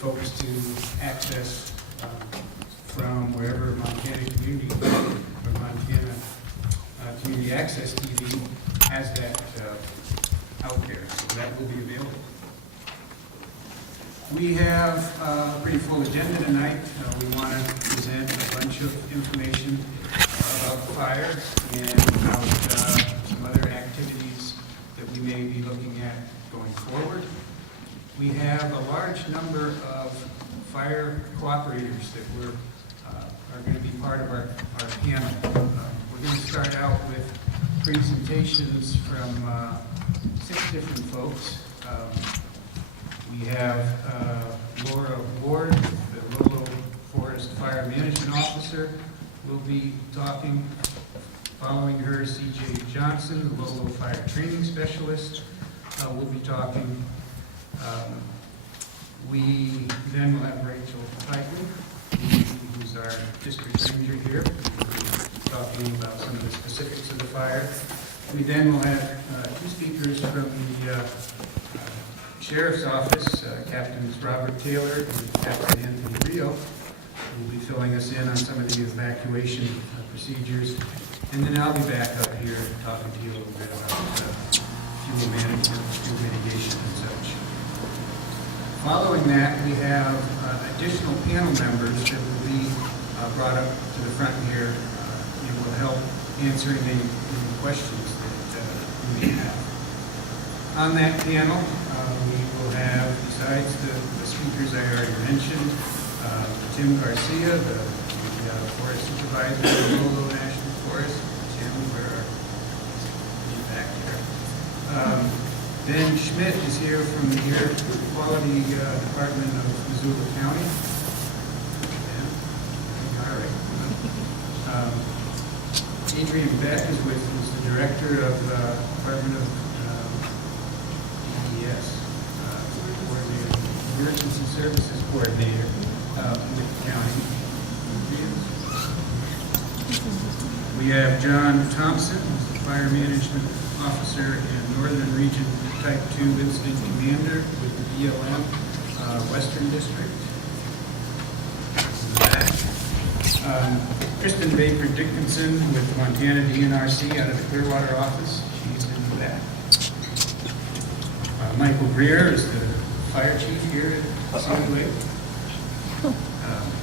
folks to access from wherever Montana Community or Montana Community Access TV has that out there. So that will be available. We have a pretty full agenda tonight. We want to present a bunch of information about fire and about some other activities that we may be looking at going forward. We have a large number of fire cooperators that are going to be part of our panel. We're going to start out with presentations from 6 different folks. We have Laura Ward, the Lolo Forest Fire Management Officer, will be talking. Following her, C.J. Johnson, the Lolo Fire Training Specialist, will be talking. We then will have Rachel Pike, who's our district ranger here, talking about some of the specifics of the fire. We then will have 2 speakers from the Sheriff's Office, Captains Robert Taylor and Captain Anthony Rio, who will be filling us in on some of the evacuation procedures. And then I'll be back up here talking to you a little bit about fuel management, fuel mitigation, and such. Following that, we have additional panel members that will be brought up to the front here and will help answering any questions that we may have. On that panel, we will have, besides the speakers I already mentioned, Tim Garcia, the Forest Supervisor of the Lolo National Forest. Tim, where are you back there? Ben Schmidt is here from the Air Quality Department of Missoula County. Yeah. All right. Adrian Beck is the Director of Department of Emergency Services Coordinator with the county. We have John Thompson, who's the Fire Management Officer and Northern Region Type 2 Incident Commander with the BLM Western District. Kristen Baker Dickinson with Montana DNRC out of the Clearwater office. She's in the back. Michael Greer is the Fire Chief here at Sealy Lake.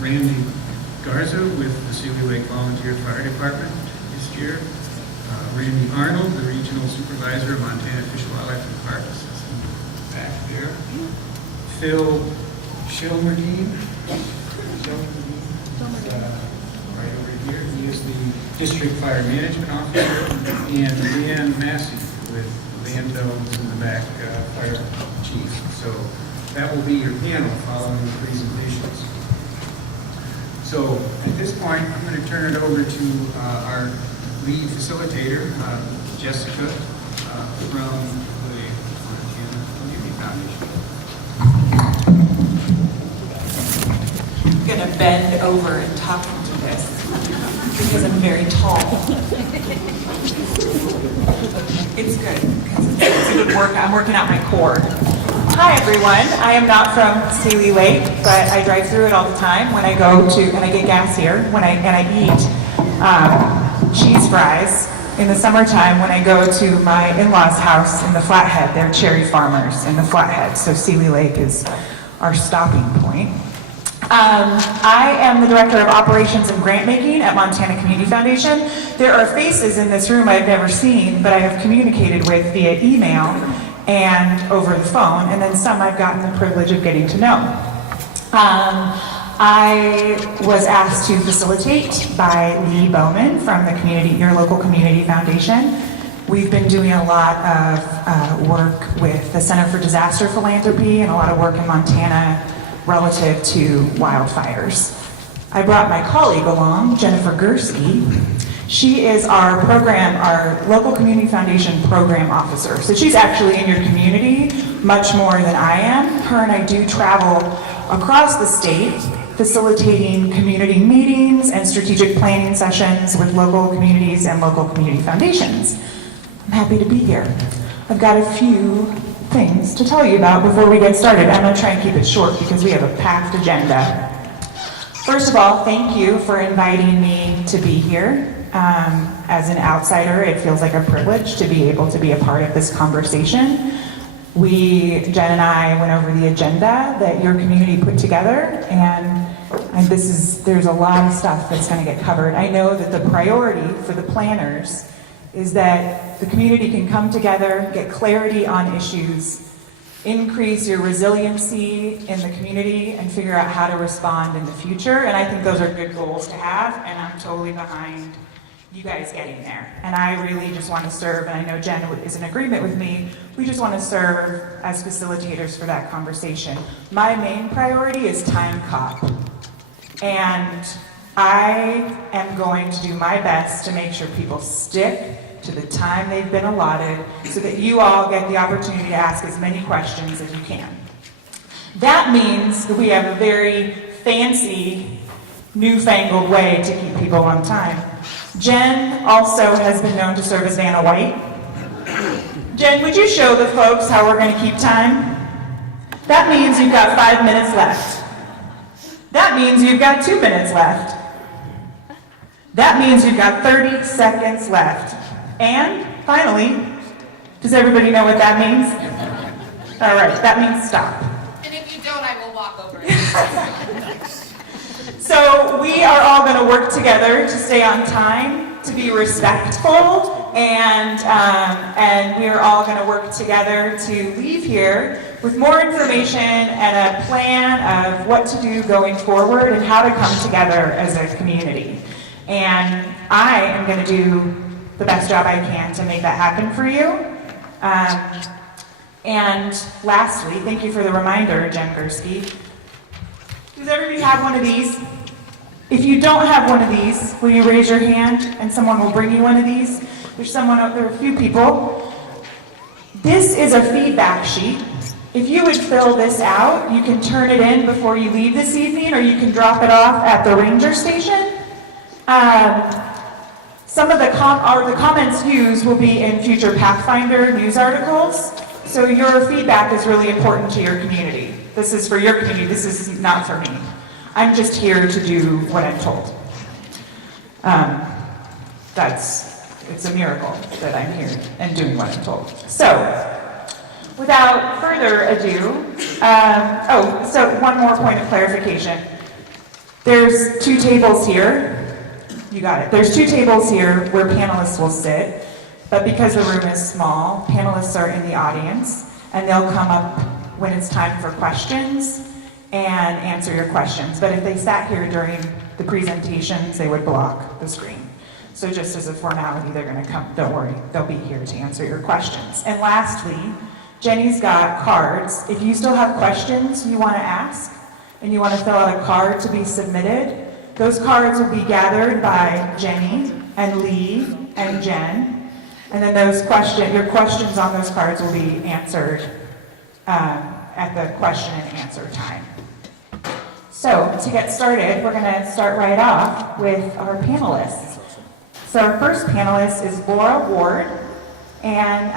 Randy Garza with the Sealy Lake Volunteer Fire Department is here. Randy Arnold, the Regional Supervisor of Montana Fish, Wildlife, and Parks, is in the back there. Phil Shilmerdine, right over here. He is the District Fire Management Officer. And Leanne Massey with Landowns in the back, Fire Chief. So that will be your panel following the presentations. So at this point, I'm going to turn it over to our lead facilitator, Jessica, from the Montana Community Foundation. I'm going to bend over and talk into this because I'm very tall. It's good because it's a good work. I'm working out my core. Hi everyone, I am not from Sealy Lake, but I drive through it all the time when I go to, and I get gas here, and I eat cheese fries in the summertime when I go to my in-laws' house in the Flathead. They're cherry farmers in the Flathead, so Sealy Lake is our stopping point. I am the Director of Operations and Grant Making at Montana Community Foundation. There are faces in this room I've never seen, but I have communicated with via email and over the phone, and then some I've gotten the privilege of getting to know. I was asked to facilitate by Lee Bowman from the your local community foundation. We've been doing a lot of work with the Center for Disaster Philanthropy and a lot of work in Montana relative to wildfires. I brought my colleague along, Jennifer Gursky. She is our local community foundation program officer. So she's actually in your community much more than I am. Her and I do travel across the state, facilitating community meetings and strategic planning sessions with local communities and local community foundations. I'm happy to be here. I've got a few things to tell you about before we get started. I'm going to try and keep it short because we have a packed agenda. First of all, thank you for inviting me to be here. As an outsider, it feels like a privilege to be able to be a part of this conversation. Jen and I went over the agenda that your community put together, and there's a lot of stuff that's going to get covered. I know that the priority for the planners is that the community can come together, get clarity on issues, increase your resiliency in the community, and figure out how to respond in the future. And I think those are good goals to have, and I'm totally behind you guys getting there. And I really just want to serve, and I know Jen is in agreement with me, we just want to serve as facilitators for that conversation. My main priority is time cop. And I am going to do my best to make sure people stick to the time they've been allotted so that you all get the opportunity to ask as many questions as you can. That means that we have a very fancy, newfangled way to keep people on time. Jen also has been known to serve as Vanna White. Jen, would you show the folks how we're going to keep time? That means you've got 5 minutes left. That means you've got 2 minutes left. That means you've got 30 seconds left. And finally, does everybody know what that means? All right, that means stop. And if you don't, I will walk over it. So we are all going to work together to stay on time, to be respectful, and we are all going to work together to leave here with more information and a plan of what to do going forward and how to come together as a community. And I am going to do the best job I can to make that happen for you. And lastly, thank you for the reminder, Jen Gursky. Does everybody have one of these? If you don't have one of these, will you raise your hand and someone will bring you one of these? There are a few people. This is a feedback sheet. If you would fill this out, you can turn it in before you leave this evening, or you can drop it off at the ranger station. Some of the comments used will be in future Pathfinder news articles. So your feedback is really important to your community. This is for your community, this is not for me. I'm just here to do what I'm told. It's a miracle that I'm here and doing what I'm told. So, without further ado, so one more point of clarification. There's 2 tables here. You got it. There's 2 tables here where panelists will sit, but because the room is small, panelists are in the audience, and they'll come up when it's time for questions and answer your questions. But if they sat here during the presentations, they would block the screen. So just as a formality, they're going to come. Don't worry, they'll be here to answer your questions. And lastly, Jenny's got cards. If you still have questions you want to ask and you want to fill out a card to be submitted, those cards will be gathered by Jenny and Lee and Jen. And then your questions on those cards will be answered at the question and answer time. So to get started, we're going to start right off with our panelists. So our first panelist is Laura Ward, and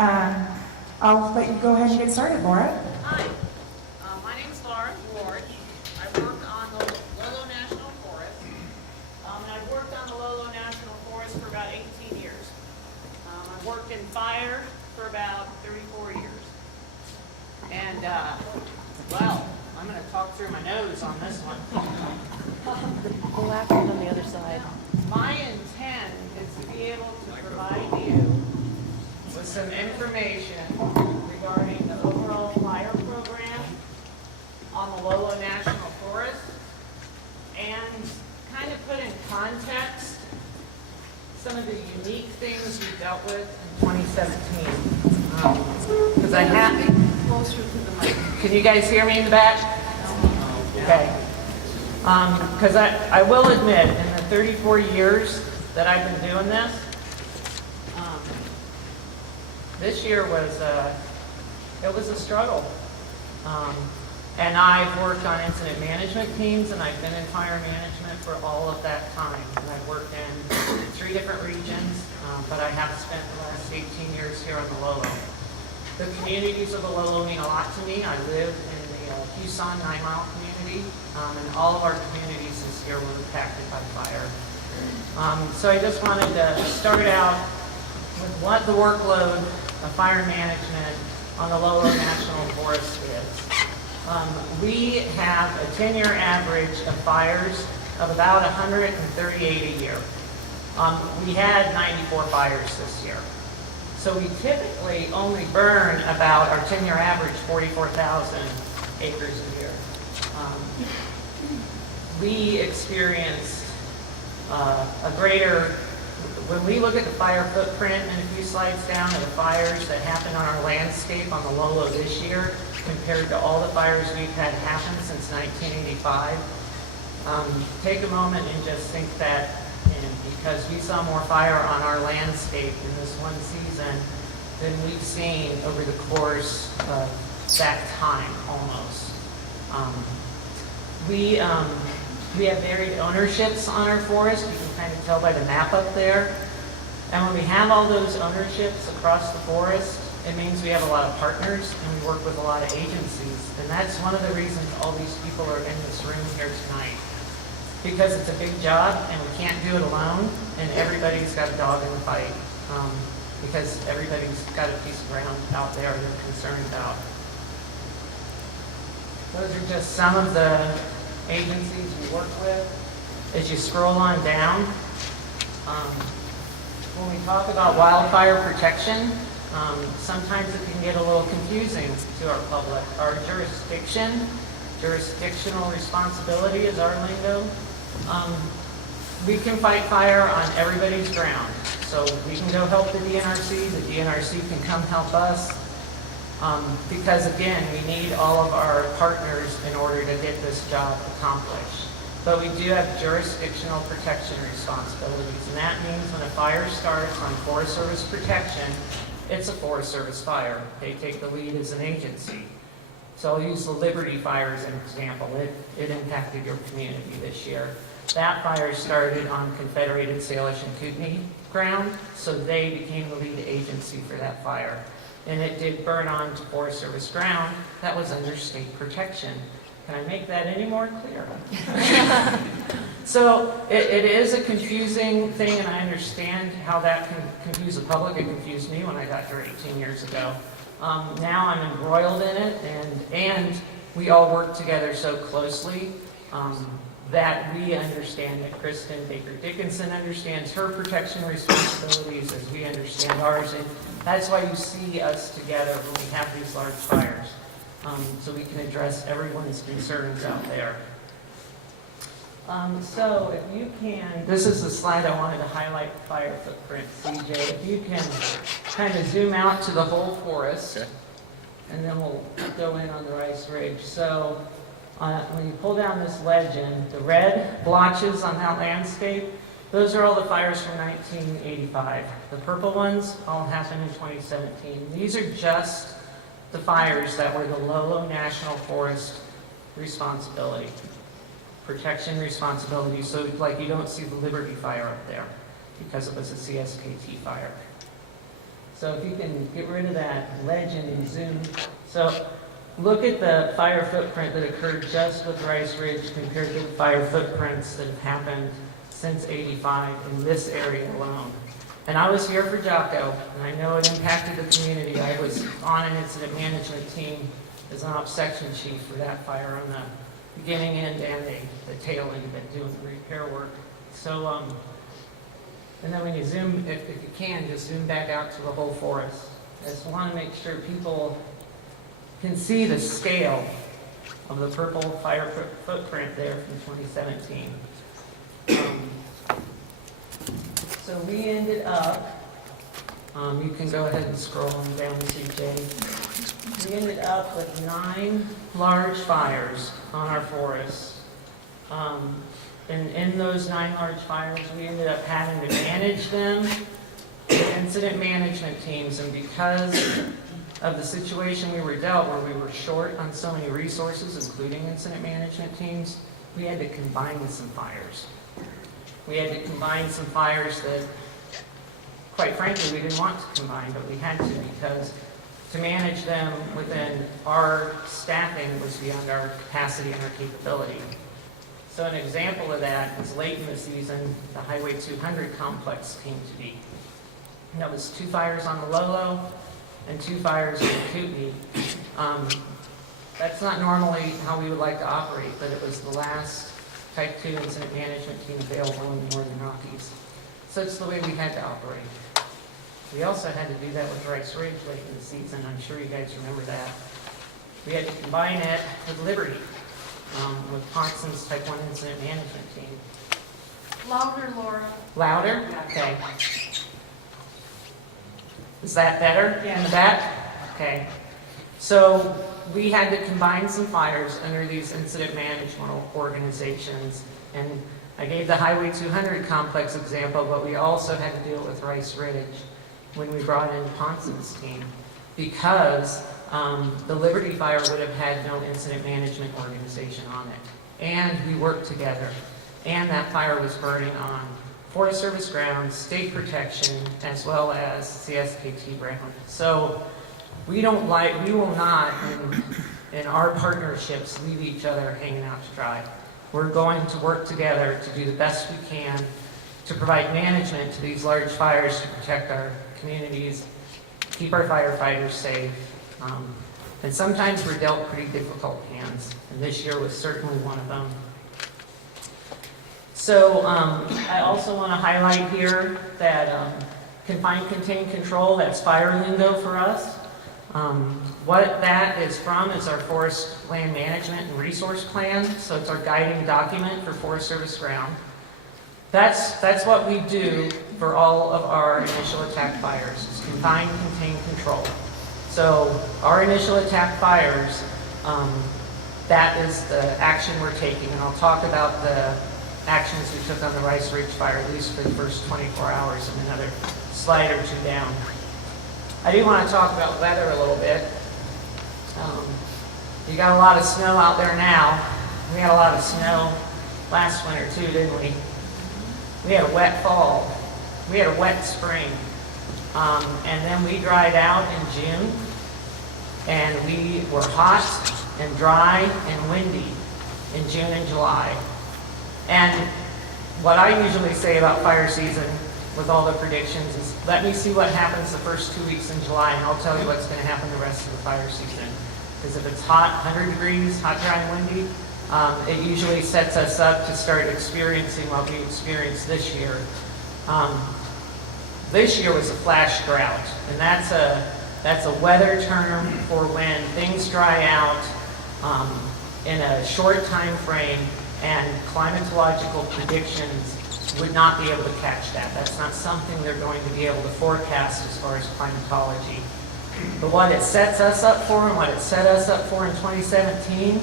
I'll let you go ahead and get started, Laura. Hi, my name's Laura Ward. I work on the Lolo National Forest. And I've worked on the Lolo National Forest for about 18 years. I've worked in fire for about 34 years. And, well, I'm going to talk through my nose on this one. The last one on the other side. My intent is to be able to provide you with some information regarding the overall fire program on the Lolo National Forest and kind of put in context some of the unique things we dealt with in 2017. Because I have closer to the mic. Can you guys hear me in the back? Okay. Because I will admit, in the 34 years that I've been doing this, this year was a struggle. And I've worked on incident management teams, and I've been in fire management for all of that time. And I've worked in 3 different regions, but I have spent the last 18 years here on the Lolo. The communities of the Lolo mean a lot to me. I live in the Huson 9-mile community, and all of our communities this year were impacted by fire. So I just wanted to start out with what the workload of fire management on the Lolo National Forest is. We have a 10-year average of fires of about 138 a year. We had 94 fires this year. So we typically only burn about, our 10-year average, 44,000 acres a year. We experienced a greater, when we look at the fire footprint and a few slides down of the fires that happened on our landscape on the Lolo this year, compared to all the fires we've had happen since 1985, take a moment and just think that because we saw more fire on our landscape in this one season than we've seen over the course of that time, almost. We have varied ownerships on our forest. You can kind of tell by the map up there. And when we have all those ownerships across the forest, it means we have a lot of partners and we work with a lot of agencies. And that's one of the reasons all these people are in this room here tonight. Because it's a big job and we can't do it alone, and everybody's got a dog in the fight, because everybody's got a piece of ground out there they're concerned about. Those are just some of the agencies we work with. As you scroll on down, when we talk about wildfire protection, sometimes it can get a little confusing to our public. Our jurisdictional responsibility is our lingo. We can fight fire on everybody's ground. So we can go help the DNRC can come help us. Because again, we need all of our partners in order to get this job accomplished. But we do have jurisdictional protection responsibilities, and that means when a fire starts on Forest Service protection, it's a Forest Service fire. They take the lead as an agency. So I'll use the Liberty Fire as an example. It impacted your community this year. That fire started on Confederated Salish and Kootenai ground, so they became the lead agency for that fire. And it did burn on to Forest Service ground that was under state protection. Can I make that any more clear? So it is a confusing thing, and I understand how that can confuse the public. It confused me when I got here 18 years ago. Now I'm embroiled in it, and we all work together so closely that we understand that Kristen Baker Dickinson understands her protection responsibilities as we understand ours, and that's why you see us together when we have these large fires, so we can address everyone's concerns out there. So if you can, this is the slide I wanted to highlight, fire footprint, CJ. If you can kind of zoom out to the whole forest, okay. And then we'll go in on the Rice Ridge. So when you pull down this legend, the red blotches on that landscape, those are all the fires from 1985. The purple ones all happened in 2017. These are just the fires that were the Lolo National Forest responsibility. Protection responsibility, so like you don't see the Liberty Fire up there because it was a CSKT fire. So if you can get rid of that legend and zoom. So look at the fire footprint that occurred just with Rice Ridge compared to the fire footprints that have happened since '85 in this area alone. And I was here for Jocko, and I know it impacted the community. I was on an incident management team as an ops section chief for that fire on the beginning end and the tail end of it, doing the repair work. So, and then when you zoom, if you can, just zoom back out to the whole forest. I just want to make sure people can see the scale of the purple fire footprint there from 2017. So we ended up, you can go ahead and scroll on down, CJ. We ended up with 9 large fires on our forests. And in those 9 large fires, we ended up having to manage them with incident management teams. And because of the situation we were dealt, where we were short on so many resources, including incident management teams, we had to combine with some fires. We had to combine some fires that, quite frankly, we didn't want to combine, but we had to because to manage them within our staffing was beyond our capacity and our capability. So an example of that is late in the season, the Highway 200 complex came to be. And that was 2 fires on the Lolo and 2 fires in the Kootenai. That's not normally how we would like to operate, but it was the last Type 2 incident management team available in the Northern Rockies. So it's the way we had to operate. We also had to do that with Rice Ridge late in the season. I'm sure you guys remember that. We had to combine it with Liberty, with Thompson's Type 1 incident management team. Louder, Laura. Louder? Okay. Is that better in the back? Okay. So we had to combine some fires under these incident management organizations. And I gave the Highway 200 complex example, but we also had to deal with Rice Ridge when we brought in Ponson's team, because the Liberty fire would have had no incident management organization on it. And we worked together. And that fire was burning on Forest Service grounds, state protection, as well as CSKT ground. So we will not, in our partnerships, leave each other hanging out to dry. We're going to work together to do the best we can to provide management to these large fires, to protect our communities, keep our firefighters safe. And sometimes we're dealt pretty difficult hands, and this year was certainly one of them. So I also want to highlight here that confined, contain, control, that's fire lingo for us. What that is from is our Forest Land Management and Resource Plan, so it's our guiding document for Forest Service ground. That's what we do for all of our initial attack fires, is confine, contain, control. So our initial attack fires, that is the action we're taking, and I'll talk about the actions we took on the Rice Ridge fire, at least for the first 24 hours, and another slide or 2 down. I do want to talk about weather a little bit. You got a lot of snow out there now. We had a lot of snow last winter too, didn't we? We had a wet fall. We had a wet spring. And then we dried out in June. And we were hot and dry and windy in June and July. And what I usually say about fire season with all the predictions is, let me see what happens the first 2 weeks in July, and I'll tell you what's going to happen the rest of the fire season. Because if it's hot, 100 degrees, hot, dry, and windy, it usually sets us up to start experiencing what we experienced this year. This year was a flash drought, and that's a weather term for when things dry out in a short time frame, and climatological predictions would not be able to catch that. That's not something they're going to be able to forecast as far as climatology. But what it sets us up for, and what it set us up for in 2017,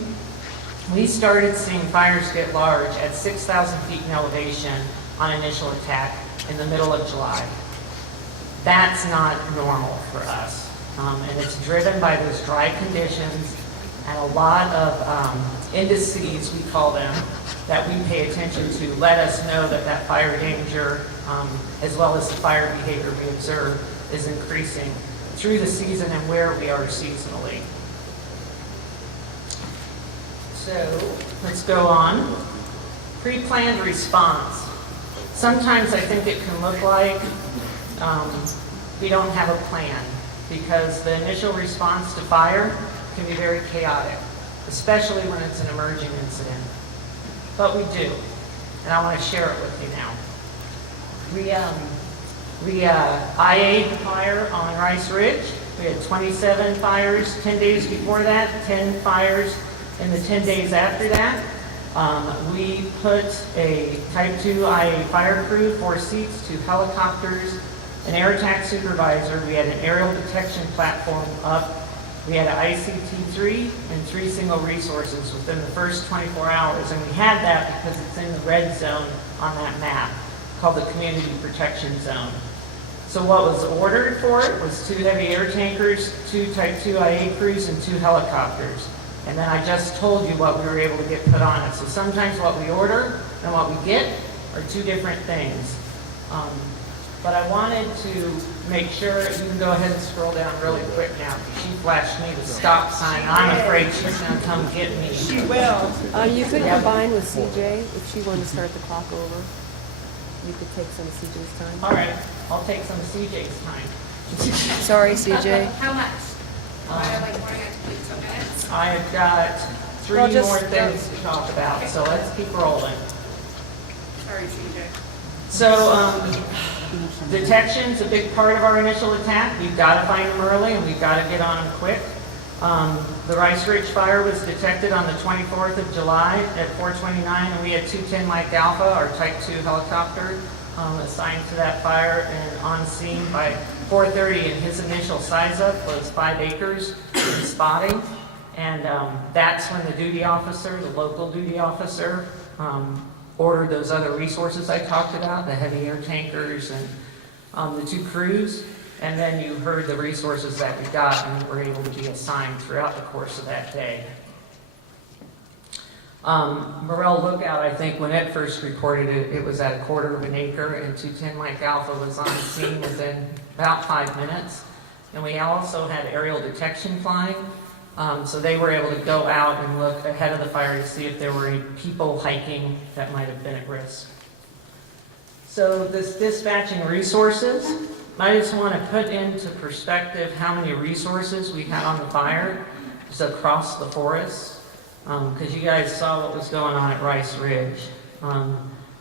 we started seeing fires get large at 6,000 feet in elevation on initial attack in the middle of July. That's not normal for us. And it's driven by those dry conditions and a lot of indices, we call them, that we pay attention to let us know that that fire danger, as well as the fire behavior we observe, is increasing through the season and where we are seasonally. So let's go on. Pre-planned response. Sometimes I think it can look like we don't have a plan, because the initial response to fire can be very chaotic, especially when it's an emerging incident. But we do, and I want to share it with you now. We IA'd the fire on Rice Ridge. We had 27 fires 10 days before that, 10 fires in the 10 days after that. We put a Type 2 IA fire crew, 4 seats, 2 helicopters, an air attack supervisor. We had an aerial detection platform up. We had an ICT-3 and 3 single resources within the first 24 hours. And we had that because it's in the red zone on that map, called the Community Protection Zone. So what was ordered for it was 2 heavy air tankers, 2 Type 2 IA crews, and 2 helicopters. And then I just told you what we were able to get put on it. So sometimes what we order and what we get are 2 different things. But I wanted to make sure, you can go ahead and scroll down really quick now. She flashed me the stop sign. I'm afraid she's gonna come get me. She will. You could combine with CJ if she wanted to start the clock over. You could take some of CJ's time. All right, I'll take some of CJ's time. Sorry, CJ. How much? I have like 20 minutes. I have got three Well, just more things to talk about, so let's keep rolling. Sorry, CJ. So, detection's a big part of our initial attack. We've got to find them early and we've got to get on them quick. The Rice Ridge fire was detected on the 24th of July at 4:29, and we had 210 Mike Alpha, our Type 2 helicopter, assigned to that fire and on scene by 4:30, and his initial size up was 5 acres in spotting. And that's when the duty officer, the local duty officer, ordered those other resources I talked about, the heavy air tankers and the 2 crews. And then you heard the resources that we got and were able to be assigned throughout the course of that day. Morel Lookout, I think, when it first reported it, it was at 1/4 of an acre, and 210 Mike Alpha was on scene within about 5 minutes. And we also had aerial detection flying, so they were able to go out and look ahead of the fire to see if there were any people hiking that might have been at risk. So this dispatching resources, I just want to put into perspective how many resources we had on the fire just across the forest, because you guys saw what was going on at Rice Ridge.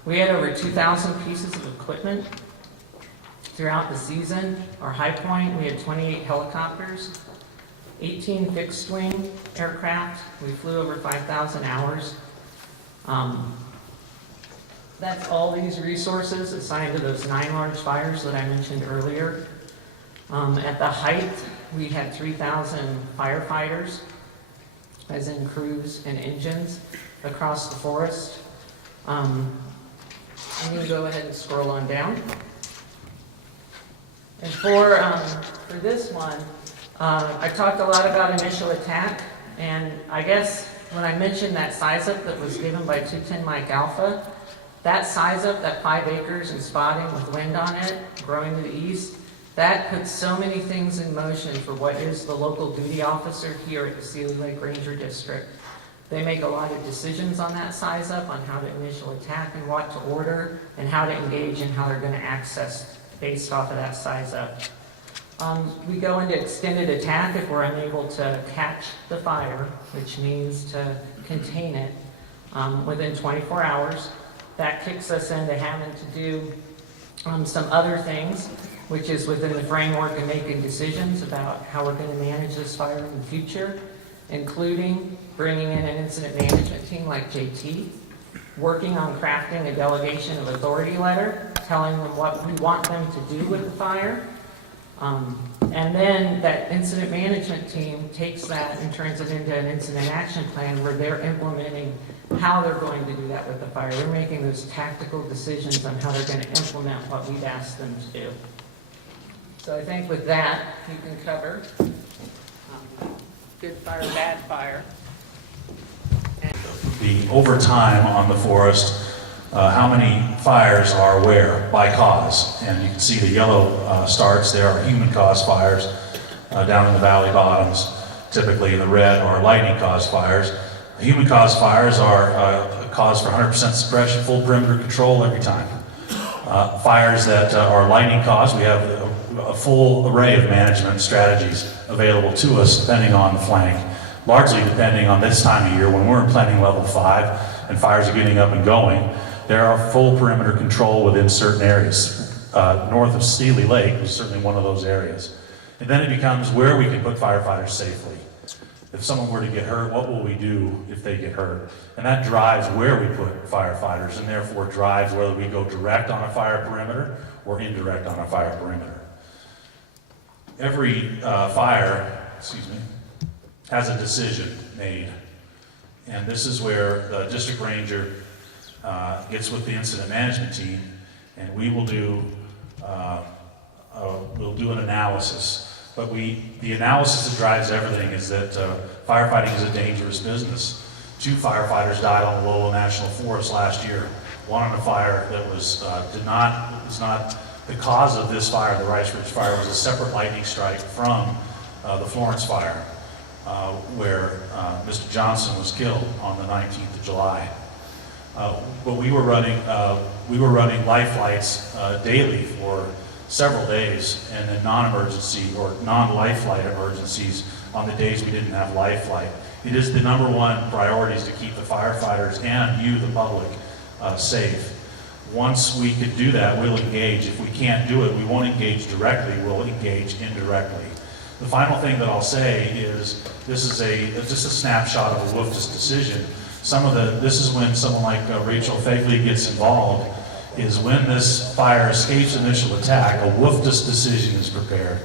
We had over 2,000 pieces of equipment throughout the season. Our high point, we had 28 helicopters, 18 fixed wing aircraft. We flew over 5,000 hours. That's all these resources assigned to those 9 large fires that I mentioned earlier. At the height, we had 3,000 firefighters, as in crews and engines, across the forest. I'm going to go ahead and scroll on down. And for this one, I talked a lot about initial attack, and I guess when I mentioned that size up that was given by 210 Mike Alpha, that size up, that 5 acres and spotting with wind on it, growing to the east, that puts so many things in motion for what is the local duty officer here at the Sealy Lake Ranger District. They make a lot of decisions on that size up, on how to initial attack and what to order, and how to engage and how they're going to access based off of that size up. We go into extended attack if we're unable to catch the fire, which means to contain it within 24 hours. That kicks us into having to do some other things, which is within the framework of making decisions about how we're going to manage this fire in the future, including bringing in an incident management team like JT, working on crafting a delegation of authority letter, telling them what we want them to do with the fire. And then that incident management team takes that and turns it into an incident action plan where they're implementing how they're going to do that with the fire. They're making those tactical decisions on how they're going to implement what we've asked them to do. So I think with that, you can cover good fire, bad fire. The overtime on the forest, how many fires are where, by cause. And you can see the yellow starts there are human-caused fires down in the valley bottoms. Typically the red are lightning-caused fires. The human-caused fires are a cause for 100% suppression, full perimeter control every time. Fires that are lightning-caused, we have a full array of management strategies available to us depending on the flank, largely depending on this time of year when we're in planning level 5 and fires are getting up and going. There are full perimeter control within certain areas. North of Sealy Lake was certainly one of those areas. And then it becomes where we can put firefighters safely. If someone were to get hurt, what will we do if they get hurt? And that drives where we put firefighters, and therefore drives whether we go direct on a fire perimeter or indirect on a fire perimeter. Every fire, has a decision made. And this is where the district ranger gets with the incident management team, and we will do we'll do an analysis. But the analysis that drives everything is that firefighting is a dangerous business. 2 firefighters died on the Lowell National Forest last year. One on a fire that was not The cause of this fire, the Rice Ridge Fire, was a separate lightning strike from the Florence Fire, where Mr. Johnson was killed on the 19th of July. But we were running life flights daily for several days, and then non-emergency or non-life flight emergencies on the days we didn't have life flight. It is the #1 priority is to keep the firefighters and you, the public, safe. Once we can do that, we'll engage. If we can't do it, we won't engage directly, we'll engage indirectly. The final thing that I'll say is this is just a snapshot of a WFDS decision. This is when someone like Rachel Fegley gets involved, is when this fire escapes initial attack, a WFDS decision is prepared.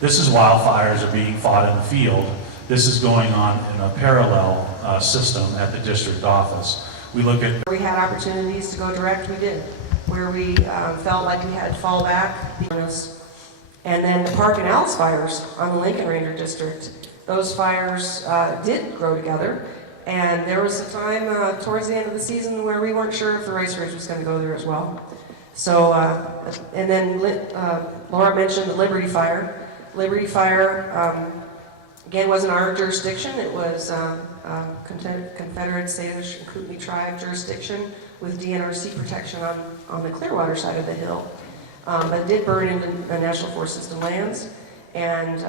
This is wildfires are being fought in the field. This is going on in a parallel system at the district office. We look at We had opportunities to go direct, we did. Where we felt like we had fallback. And then the Park and Al's fires on the Lincoln Ranger District, those fires did grow together. And there was a time towards the end of the season where we weren't sure if the Rice Ridge was going to go there as well. So, and then Laura mentioned the Liberty Fire. Liberty Fire, again, wasn't our jurisdiction. It was Confederate Salish and Kootenai Tribe jurisdiction with DNRC protection on the Clearwater side of the hill. But it did burn into the National Forest System lands. And,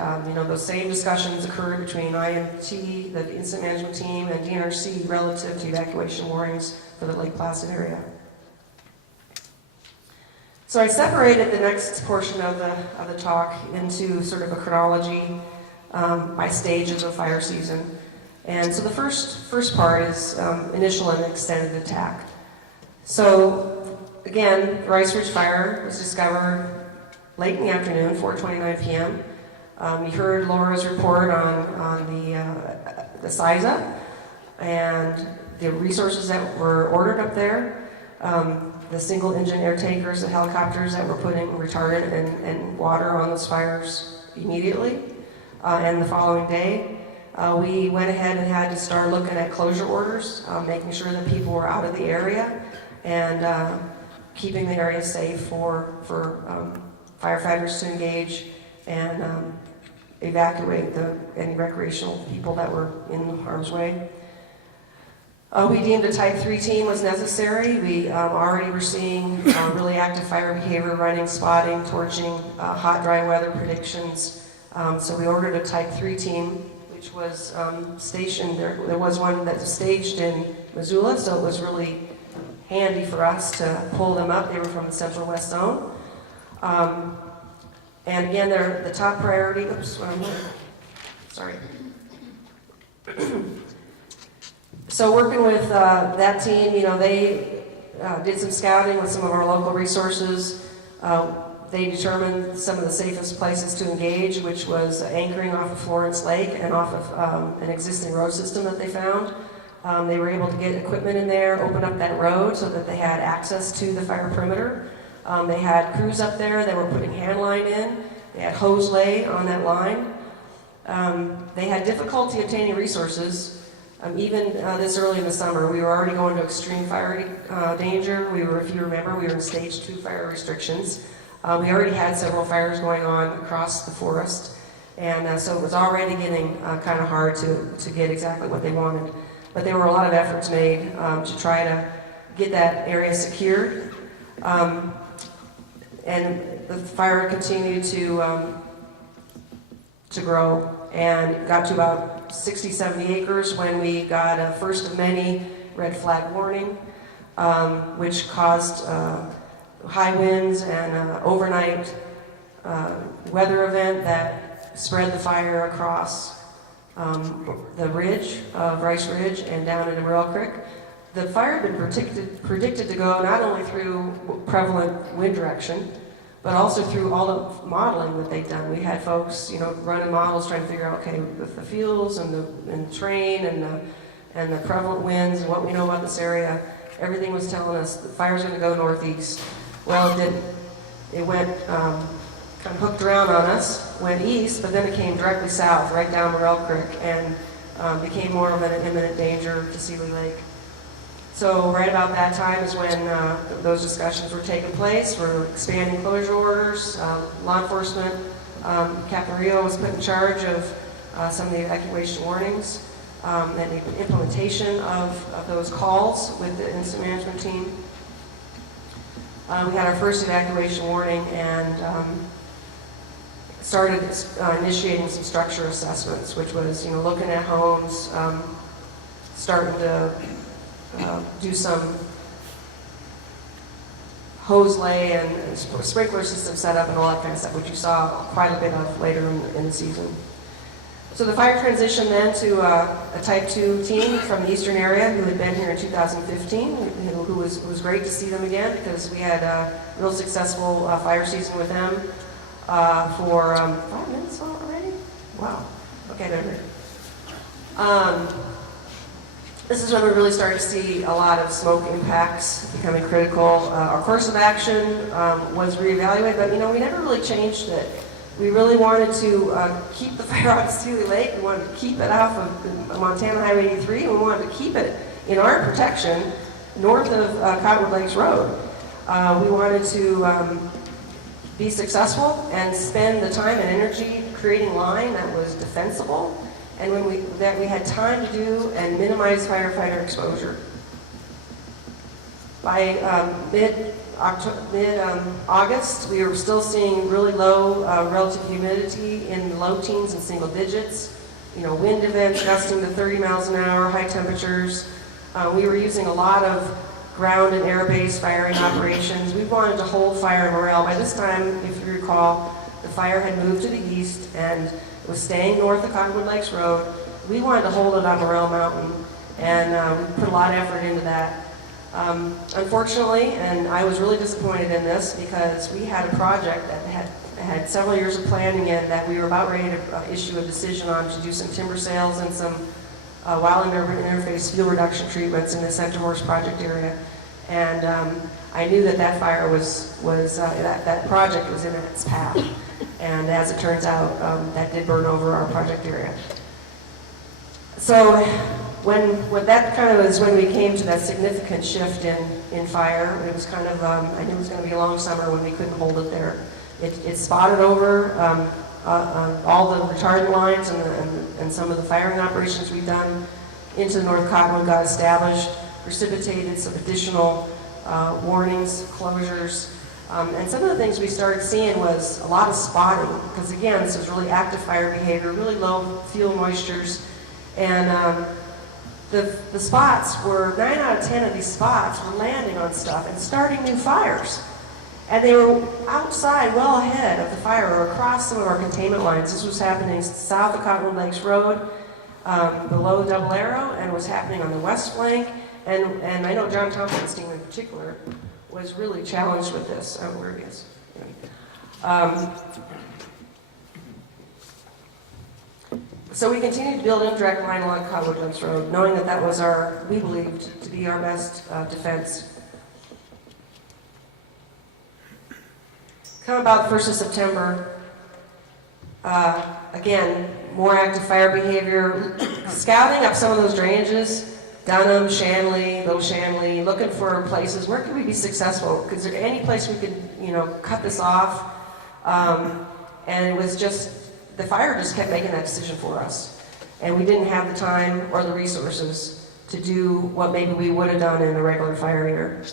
those same discussions occurred between IMT, the incident management team, and DNRC relative to evacuation warnings for the Lake Placid area. So I separated the next portion of the talk into sort of a chronology by stages of fire season. And so the first part is initial and extended attack. So again, Rice Ridge Fire was discovered late in the afternoon, 4:29 p.m. We heard Laura's report on the SISA and the resources that were ordered up there, the single engine air tankers, the helicopters that were putting retardant and water on those fires immediately. And the following day, we went ahead and had to start looking at closure orders, making sure that people were out of the area and keeping the area safe for firefighters to engage and evacuate any recreational people that were in harm's way. We deemed a Type 3 team was necessary. We already were seeing really active fire behavior, running, spotting, torching, hot, dry weather predictions. So we ordered a Type 3 team, which was stationed there. There was one that was staged in Missoula, so it was really handy for us to pull them up. They were from the Central West Zone. And again, they're the top priority. Oops, what I'm doing. Sorry. So working with that team, they did some scouting with some of our local resources. They determined some of the safest places to engage, which was anchoring off of Florence Lake and off of an existing road system that they found. They were able to get equipment in there, open up that road so that they had access to the fire perimeter. They had crews up there that were putting hand line in. They had hose lay on that line. They had difficulty obtaining resources. Even this early in the summer, we were already going to extreme fire danger. If you remember, we were in stage 2 fire restrictions. We already had several fires going on across the forest. And so it was already getting kind of hard to get exactly what they wanted. But there were a lot of efforts made to try to get that area secured. And the fire continued to grow and got to about 60, 70 acres when we got a first of many red flag warning, which caused high winds and an overnight weather event that spread the fire across the ridge of Rice Ridge and down into Morrell Creek. The fire had been predicted to go not only through prevalent wind direction, but also through all the modeling that they'd done. We had folks, running models trying to figure out, okay, with the fuels and the terrain and the prevalent winds and what we know about this area, everything was telling us the fire's going to go northeast. Well, it didn't. It went kind of hooked around on us, went east, but then it came directly south, right down Morrell Creek, and became more of an imminent danger to Seeley Lake. So right about that time is when those discussions were taking place. We're expanding closure orders. Law enforcement, Captain Rio was put in charge of some of the evacuation warnings and the implementation of those calls with the incident management team. We had our first evacuation warning and started initiating some structure assessments, which was, looking at homes, starting to do some hose lay and sprinkler system setup and all that kind of stuff, which you saw quite a bit of later in the season. So the fire transitioned then to a Type 2 team from the eastern area who had been here in 2015, who was great to see them again because we had a real successful fire season with them for 5 minutes already? Wow. Okay, they're here. This is when we really started to see a lot of smoke impacts becoming critical. Our course of action was reevaluated, but we never really changed it. We really wanted to keep the fire out of Sealy Lake. We wanted to keep it off of Montana Highway 83, and we wanted to keep it in our protection north of Cottonwood Lakes Road. We wanted to be successful and spend the time and energy creating line that was defensible and that we had time to do and minimize firefighter exposure. By mid-August, we were still seeing really low relative humidity in the low teens and single digits. Wind events gusting to 30 miles an hour, high temperatures. We were using a lot of ground and air-based firing operations. We wanted to hold fire morale. By this time, if you recall, the fire had moved to the east and was staying north of Cottonwood Lakes Road. We wanted to hold it on Morel Mountain, and we put a lot of effort into that. Unfortunately, and I was really disappointed in this because we had a project that had several years of planning in that we were about ready to issue a decision on to do some timber sales and some wildland urban interface fuel reduction treatments in the Center Horse project area. And I knew that fire that project was in its path. And as it turns out, that did burn over our project area. So when that kind of was when we came to that significant shift in fire, it was kind of, I knew it was going to be a long summer when we couldn't hold it there. It spotted over all the retardant lines and some of the firing operations we've done into the North Cottonwood got established, precipitated some additional warnings, closures. And some of the things we started seeing was a lot of spotting, because again, this was really active fire behavior, really low fuel moistures, and the spots were, 9 out of 10 of these spots were landing on stuff and starting new fires. And they were outside, well ahead of the fire, or across some of our containment lines. This was happening south of Cottonwood Lakes Road, below Double Arrow, and it was happening on the west flank. And I know John Tompkins' team in particular was really challenged with this. Oh, where he is. So we continued to build indirect line along Cottonwood Lakes Road, knowing that was we believed to be our best defense. Come about the 1st of September, again, more active fire behavior, scouting up some of those drainages, Dunham, Shanley, Little Shanley, looking for places, where could we be successful? Is there any place we could, cut this off? And it was just, the fire just kept making that decision for us. And we didn't have the time or the resources to do what maybe we would have done in a regular fire year.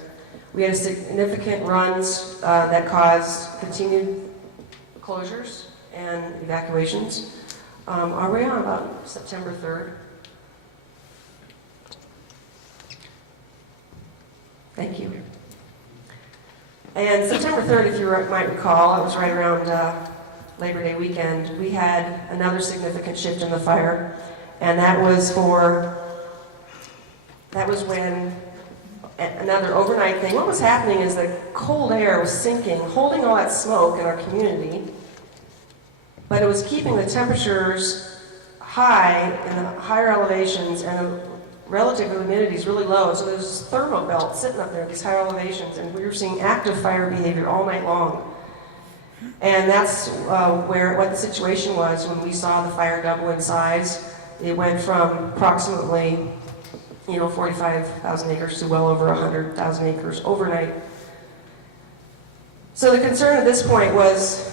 We had significant runs that caused continued closures and evacuations. Are we on about September 3rd? Thank you. And September 3rd, if you might recall, it was right around Labor Day weekend, we had another significant shift in the fire, and that was when another overnight thing. What was happening is the cold air was sinking, holding all that smoke in our community, but it was keeping the temperatures high in the higher elevations, and the relative humidity is really low. So there's this thermal belt sitting up there at these higher elevations, and we were seeing active fire behavior all night long. And that's what the situation was when we saw the fire double in size. It went from approximately, 45,000 acres to well over 100,000 acres overnight. So the concern at this point was,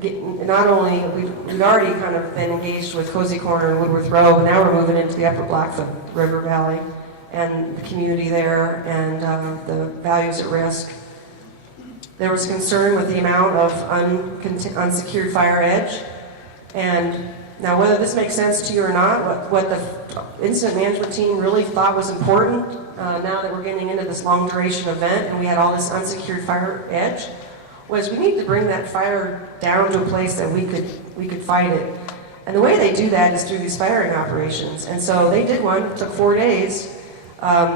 not only, we'd already kind of been engaged with Cozy Corner and Woodworth Row, but now we're moving into the Upper Blackfoot River Valley and the community there and the values at risk. There was concern with the amount of unsecured fire edge. And now whether this makes sense to you or not, what the incident management team really thought was important, now that we're getting into this long duration event and we had all this unsecured fire edge, was we need to bring that fire down to a place that we could fight it. And the way they do that is through these firing operations. And so they did one, it took 4 days.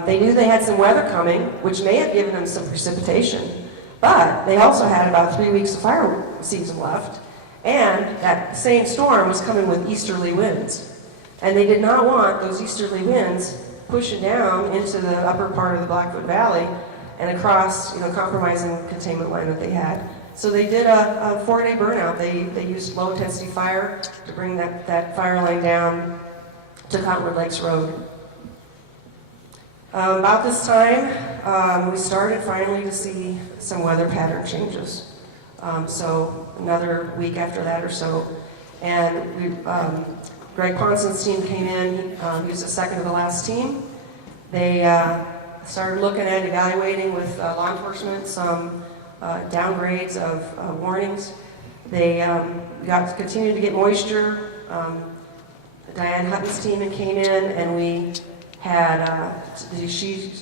They knew they had some weather coming, which may have given them some precipitation. But they also had about 3 weeks of fire season left. And that same storm was coming with easterly winds. And they did not want those easterly winds pushing down into the upper part of the Blackfoot Valley and across, compromising containment line that they had. So they did a 4-day burnout. They used low intensity fire to bring that fire line down to Cottonwood Lakes Road. About this time, we started finally to see some weather pattern changes. So another week after that or so, and Greg Ponson's team came in. He was the second to the last team. They started looking at evaluating with law enforcement some downgrades of warnings. They continued to get moisture. Diane Hutton's team came in, and we had she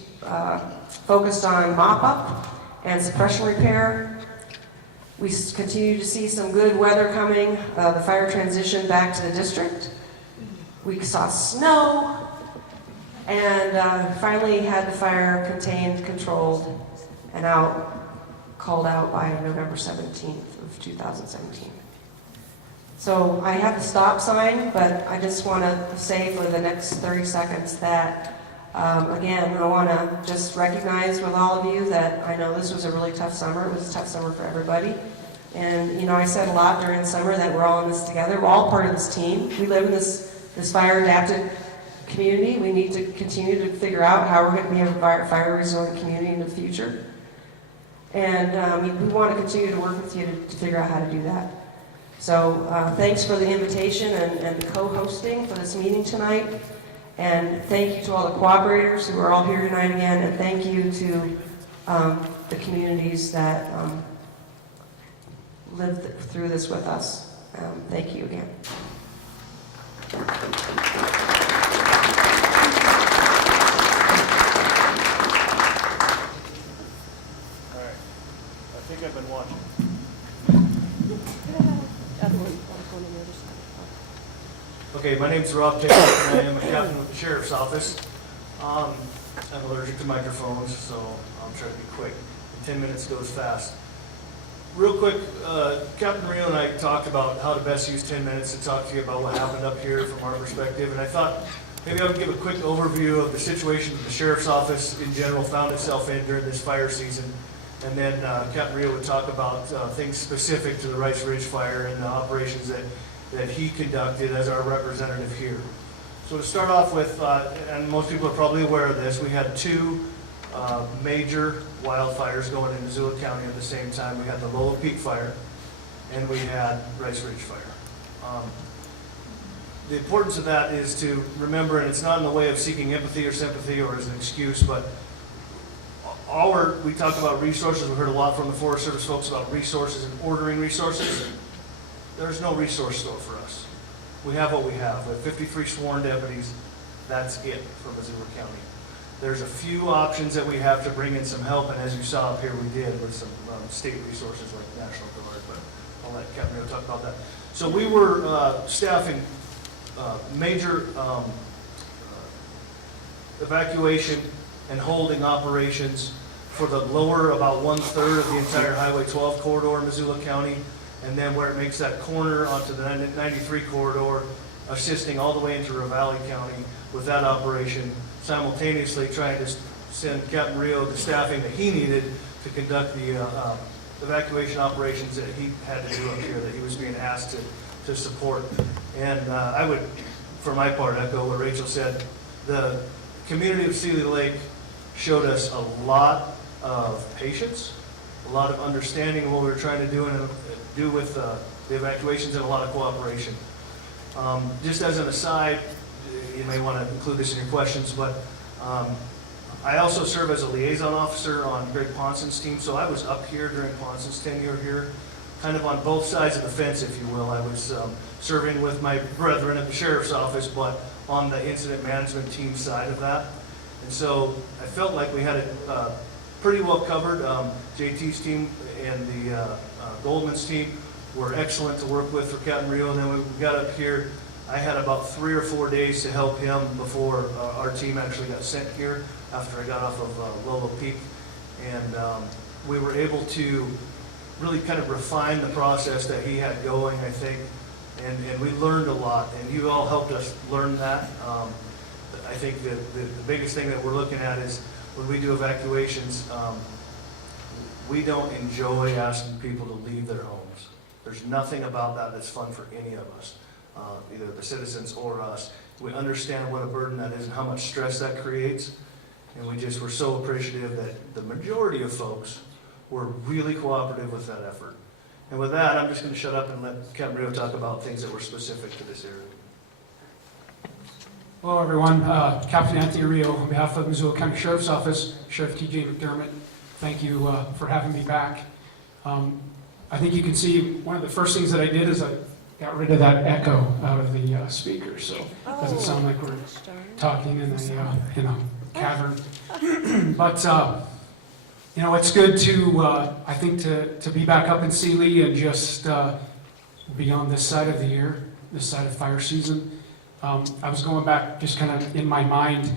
focused on mop-up and suppression repair. We continue to see some good weather coming. The fire transitioned back to the district. We saw snow, and finally had the fire contained, controlled, and called out by November 17th of 2017. So I have the stop sign, but I just want to say for the next 30 seconds that, again, I want to just recognize with all of you that I know this was a really tough summer. It was a tough summer for everybody. And, I said a lot during summer that we're all in this together. We're all part of this team. We live in this fire-adapted community. We need to continue to figure out how we're going to be a fire-resilient community in the future. And we want to continue to work with you to figure out how to do that. So thanks for the invitation and the co-hosting for this meeting tonight. And thank you to all the cooperators who are all here tonight again. And thank you to the communities that lived through this with us. Thank you again. I think I've been watching. Okay, my name's Rob Taylor, and I am a captain with the Sheriff's Office. I'm allergic to microphones, so I'll try to be quick. 10 minutes goes fast. Real quick, Captain Rio and I talked about how to best use 10 minutes to talk to you about what happened up here from our perspective, and I thought maybe I would give a quick overview of the situation that the Sheriff's Office in general found itself in during this fire season. And then Captain Rio would talk about things specific to the Rice Ridge fire and the operations that he conducted as our representative here. So to start off with, and most people are probably aware of this, we had two major wildfires going in Missoula County at the same time. We had the Lolo Peak fire and we had Rice Ridge fire. The importance of that is to remember, and it's not in the way of seeking empathy or sympathy or as an excuse, but we talk about resources. We heard a lot from the Forest Service folks about resources and ordering resources. There's no resource store for us. We have what we have. We have 53 sworn deputies. That's it for Missoula County. There's a few options that we have to bring in some help, and as you saw up here, we did with some state resources like National Guard, but I'll let Captain Rio talk about that. So we were staffing major evacuation and holding operations for the lower about 1/3 of the entire Highway 12 corridor in Missoula County, and then where it makes that corner onto the 93 corridor, assisting all the way into Ravalli County with that operation, simultaneously trying to send Captain Rio the staffing that he needed to conduct the evacuation operations that he had to do up here, that he was being asked to support. And I would, for my part, echo what Rachel said. The community of Sealy Lake showed us a lot of patience, a lot of understanding of what we were trying to do with the evacuations, and a lot of cooperation. Just as an aside, you may want to include this in your questions, but I also serve as a liaison officer on Greg Ponson's team, so I was up here during Ponson's tenure here, kind of on both sides of the fence, if you will. I was serving with my brethren at the sheriff's office, but on the incident management team side of that. And so I felt like we had it pretty well covered. JT's team and the Goldman's team were excellent to work with for Captain Rio, and then when we got up here, I had about 3 or 4 days to help him before our team actually got sent here after I got off of Lolo Peak. And we were able to really kind of refine the process that he had going, I think, and we learned a lot, and you all helped us learn that. I think that the biggest thing that we're looking at is when we do evacuations, we don't enjoy asking people to leave their homes. There's nothing about that that's fun for any of us, either the citizens or us. We understand what a burden that is and how much stress that creates, and we're so appreciative that the majority of folks were really cooperative with that effort. And with that, I'm just going to shut up and let Captain Rio talk about things that were specific to this area. Hello, everyone. Captain Anthony Rio, on behalf of Missoula County Sheriff's Office, Sheriff T.J. McDermott, thank you for having me back. I think you can see one of the first things that I did is I got rid of that echo out of the speaker, so it doesn't sound like we're talking in a cavern. But it's good to I think to be back up in Sealy and just be on this side of the year, this side of fire season. I was going back just kind of in my mind.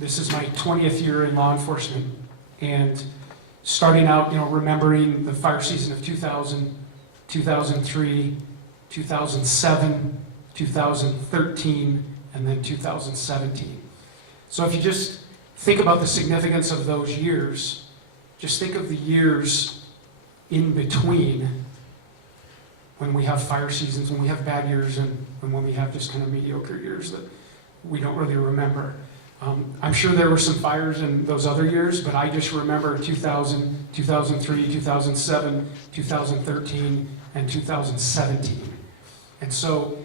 This is my 20th year in law enforcement, and starting out, remembering the fire season of 2000, 2003, 2007, 2013, and then 2017. So if you just think about the significance of those years, just think of the years in between when we have fire seasons, when we have bad years, and when we have just kind of mediocre years that we don't really remember. I'm sure there were some fires in those other years, but I just remember 2000, 2003, 2007, 2013, and 2017. And so,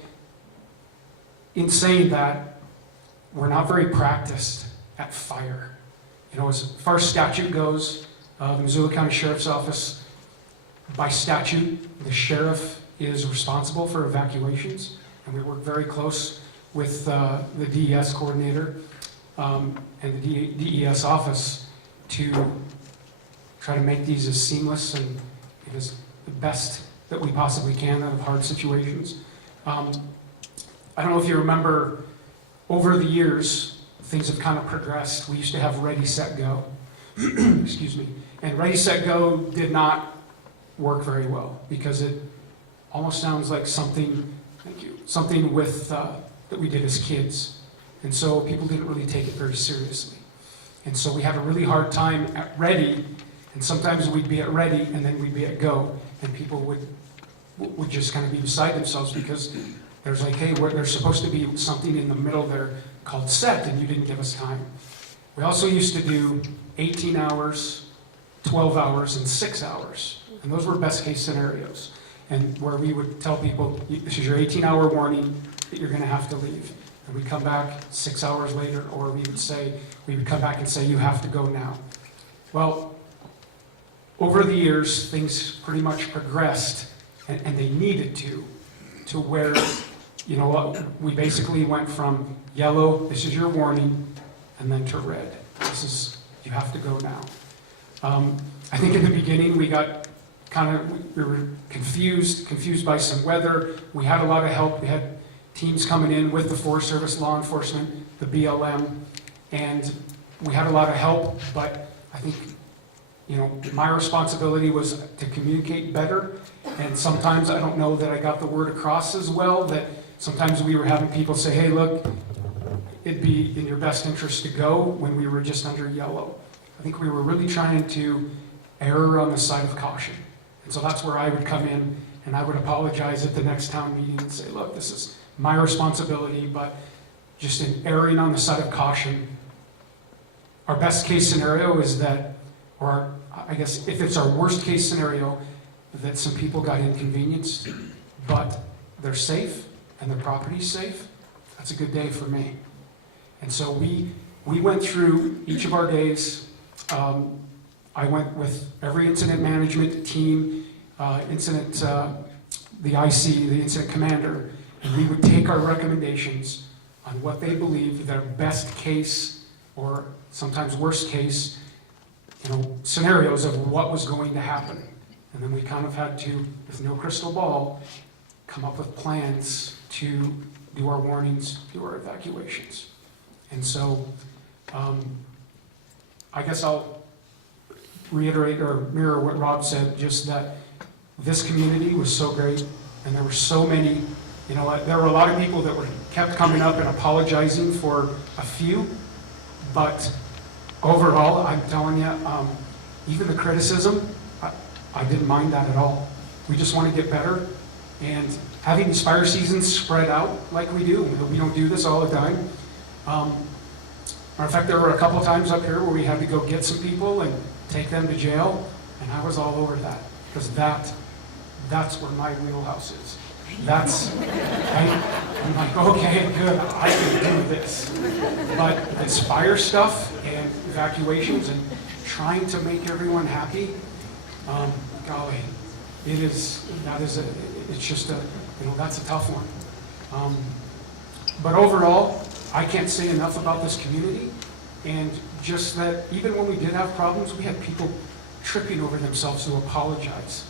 in saying that, we're not very practiced at fire. As far as statute goes, the Missoula County Sheriff's Office, by statute, the sheriff is responsible for evacuations, and we work very close with the DES coordinator and the DES office to try to make these as seamless and as the best that we possibly can out of hard situations. I don't know if you remember, over the years, things have kind of progressed. We used to have Ready, Set, Go. Excuse me. And Ready, Set, Go did not work very well because it almost sounds like something with that we did as kids. And so people didn't really take it very seriously. And so we had a really hard time at Ready, and sometimes we'd be at Ready and then we'd be at Go, and people would just kind of be beside themselves because there's like, hey, there's supposed to be something in the middle there called Set, and you didn't give us time. We also used to do 18 hours, 12 hours, and 6 hours. And those were best case scenarios. And where we would tell people, this is your 18-hour warning that you're going to have to leave. And we'd come back 6 hours later, or we would come back and say, you have to go now. Well, over the years, things pretty much progressed, and they needed to where, we basically went from yellow, this is your warning, and then to red. This is, you have to go now. I think in the beginning we got we were confused by some weather. We had a lot of help. We had teams coming in with the Forest Service, law enforcement, the BLM, and we had a lot of help, but I think, my responsibility was to communicate better, and sometimes I don't know that I got the word across as well, that sometimes we were having people say, hey, look, it'd be in your best interest to go when we were just under yellow. I think we were really trying to err on the side of caution. And so that's where I would come in and I would apologize at the next town meeting and say, look, this is my responsibility, but just in erring on the side of caution. Our best case scenario is that, or I guess if it's our worst case scenario, that some people got inconvenienced, but they're safe and their property's safe, that's a good day for me. And so we went through each of our days. I went with every incident management team, the IC, the incident commander, and we would take our recommendations on what they believed their best case, or sometimes worst case, scenarios of what was going to happen. And then we kind of had to, with no crystal ball, come up with plans to do our warnings, do our evacuations. And so, I guess I'll reiterate or mirror what Rob said, just that this community was so great, and there were so many, there were a lot of people that kept coming up and apologizing for a few, but overall, I'm telling you, even the criticism, I didn't mind that at all. We just want to get better, and having these fire seasons spread out like we do, we don't do this all the time. Matter of fact, there were a couple times up here where we had to go get some people and take them to jail, and I was all over that, because that's where my wheelhouse is. I'm like, okay, good, I can do this. But it's fire stuff and evacuations and trying to make everyone happy, golly, it's just that's a tough one. But overall, I can't say enough about this community, and just that even when we did have problems, we had people tripping over themselves to apologize.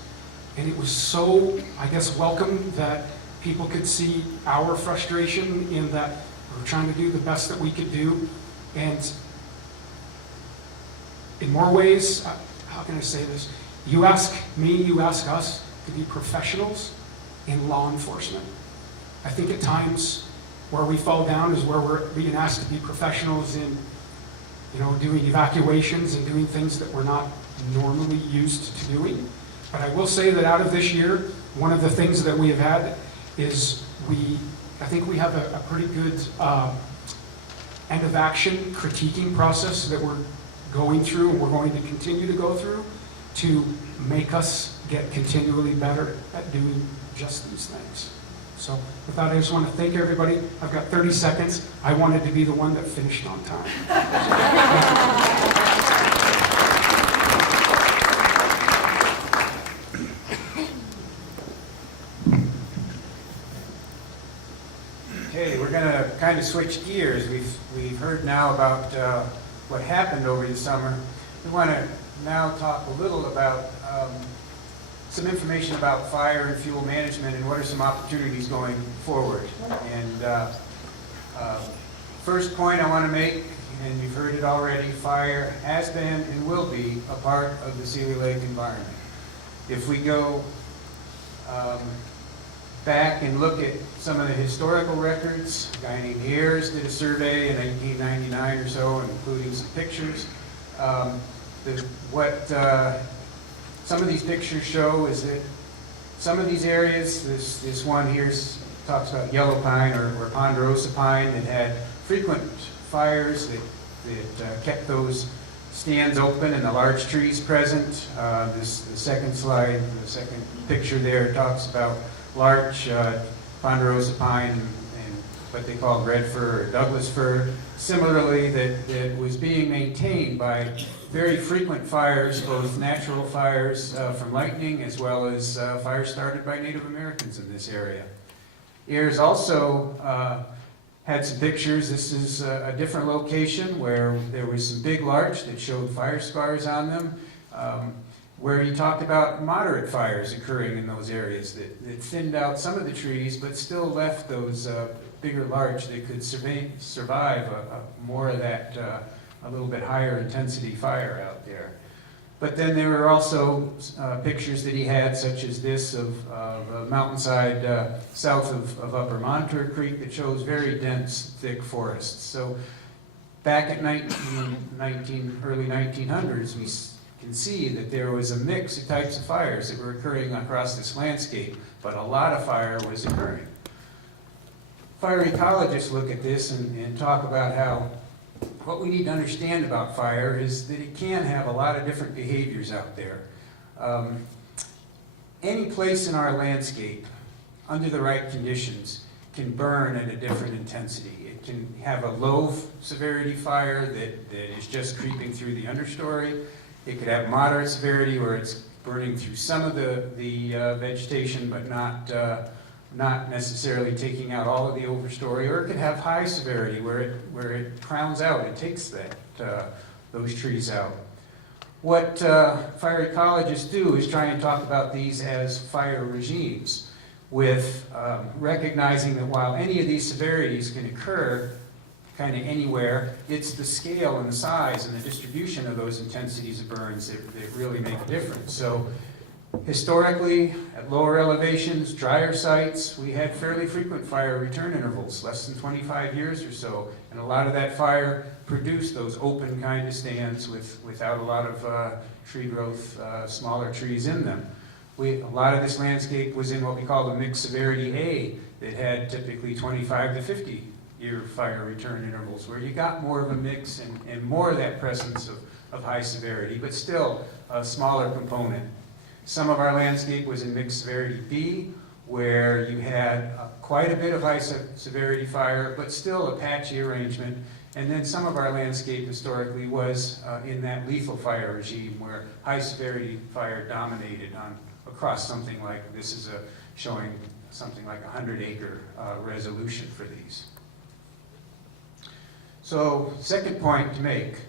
And it was so, I guess, welcome that people could see our frustration in that we're trying to do the best that we could do. And in more ways, how can I say this? You ask me, you ask us to be professionals in law enforcement. I think at times where we fall down is where we're being asked to be professionals in, doing evacuations and doing things that we're not normally used to doing. But I will say that out of this year, one of the things that we have had is I think we have a pretty good end of action critiquing process that we're going through, and we're going to continue to go through to make us get continually better at doing just these things. So with that, I just want to thank everybody. I've got 30 seconds. I wanted to be the one that finished on time. Okay, we're going to kind of switch gears. We've heard now about what happened over the summer. We want to now talk a little about some information about fire and fuel management and what are some opportunities going forward. And first point I want to make, and you've heard it already, fire has been and will be a part of the Seeley Lake environment. If we go back and look at some of the historical records, a guy named Ayers did a survey in 1999 or so, including some pictures. Some of these pictures show is that some of these areas, this one here talks about yellow pine or ponderosa pine, that had frequent fires that kept those stands open and the large trees present. The second slide, the second picture there talks about large ponderosa pine and what they call red fir or Douglas fir. Similarly, that was being maintained by very frequent fires, both natural fires from lightning as well as fires started by Native Americans in this area. Ayers also had some pictures. This is a different location where there was some big larch that showed fire scars on them, where he talked about moderate fires occurring in those areas that thinned out some of the trees but still left those bigger larch that could survive more of that a little bit higher intensity fire out there. But then there were also pictures that he had, such as this of a mountainside south of Upper Montour Creek that shows very dense, thick forests. So back at early 1900s, we can see that there was a mix of types of fires that were occurring across this landscape, but a lot of fire was occurring. fire ecologists look at this and talk about how what we need to understand about fire is that it can have a lot of different behaviors out there. Any place in our landscape, under the right conditions, can burn at a different intensity. It can have a low severity fire that is just creeping through the understory. It could have moderate severity where it's burning through some of the vegetation, but not necessarily taking out all of the overstory. Or it could have high severity where it crowns out, it takes those trees out. What fire ecologists do is try and talk about these as fire regimes, with recognizing that while any of these severities can occur kind of anywhere, it's the scale and the size and the distribution of those intensities of burns that really make a difference. So historically, at lower elevations, drier sites, we had fairly frequent fire return intervals, less than 25 years or so, and a lot of that fire produced those open kind of stands without a lot of tree growth, smaller trees in them. A lot of this landscape was in what we call the mixed severity A, that had typically 25 to 50 year fire return intervals, where you got more of a mix and more of that presence of high severity, but still a smaller component. Some of our landscape was in mixed severity B, where you had quite a bit of high severity fire, but still a patchy arrangement. And then some of our landscape historically was in that lethal fire regime, where high severity fire dominated across something like, this is showing something like 100-acre resolution for these. So, second point to make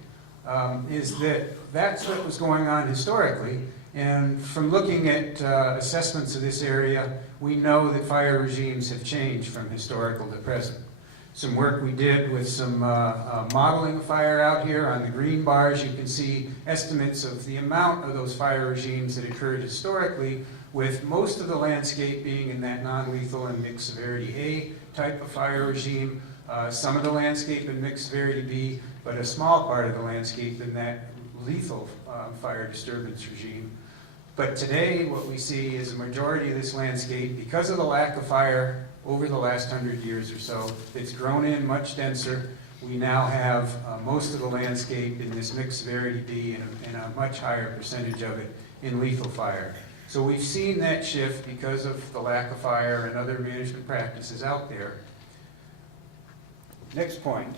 is that that's what was going on historically. And from looking at assessments of this area, we know that fire regimes have changed from historical to present. Some work we did with some modeling of fire out here on the green bars, you can see estimates of the amount of those fire regimes that occurred historically, with most of the landscape being in that non-lethal and mixed severity A type of fire regime, some of the landscape in mixed severity B, but a small part of the landscape in that lethal fire disturbance regime. But today, what we see is a majority of this landscape, because of the lack of fire over the last 100 years or so, it's grown in much denser. We now have most of the landscape in this mixed severity B and a much higher percentage of it in lethal fire. So we've seen that shift because of the lack of fire and other management practices out there. Next point.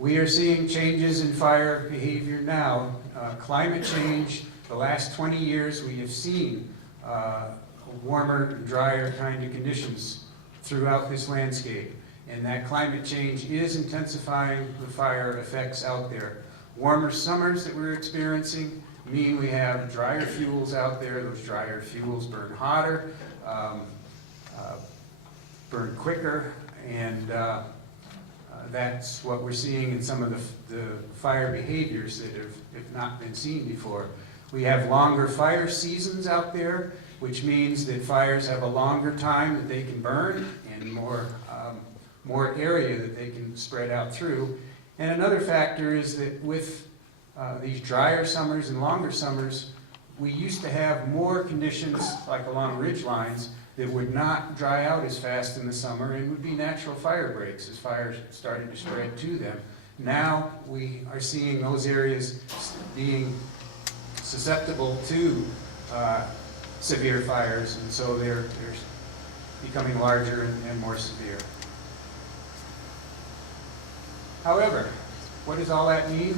We are seeing changes in fire behavior now. Climate change, the last 20 years we have seen warmer, drier kind of conditions throughout this landscape. And that climate change is intensifying the fire effects out there. Warmer summers that we're experiencing mean we have drier fuels out there. Those drier fuels burn hotter, burn quicker, and that's what we're seeing in some of the fire behaviors that have not been seen before. We have longer fire seasons out there, which means that fires have a longer time that they can burn and more area that they can spread out through. And another factor is that with these drier summers and longer summers, we used to have more conditions like along ridge lines that would not dry out as fast in the summer and would be natural fire breaks as fires started to spread to them. Now we are seeing those areas being susceptible to severe fires, and so they're becoming larger and more severe. However, what does all that mean?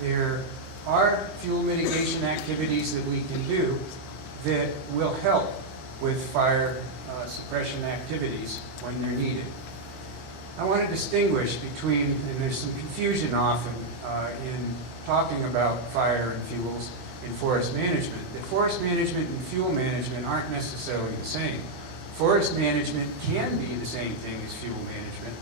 There are fuel mitigation activities that we can do that will help with fire suppression activities when they're needed. I want to distinguish between, and there's some confusion often in talking about fire and fuels in forest management, that forest management and fuel management aren't necessarily the same. Forest management can be the same thing as fuel management.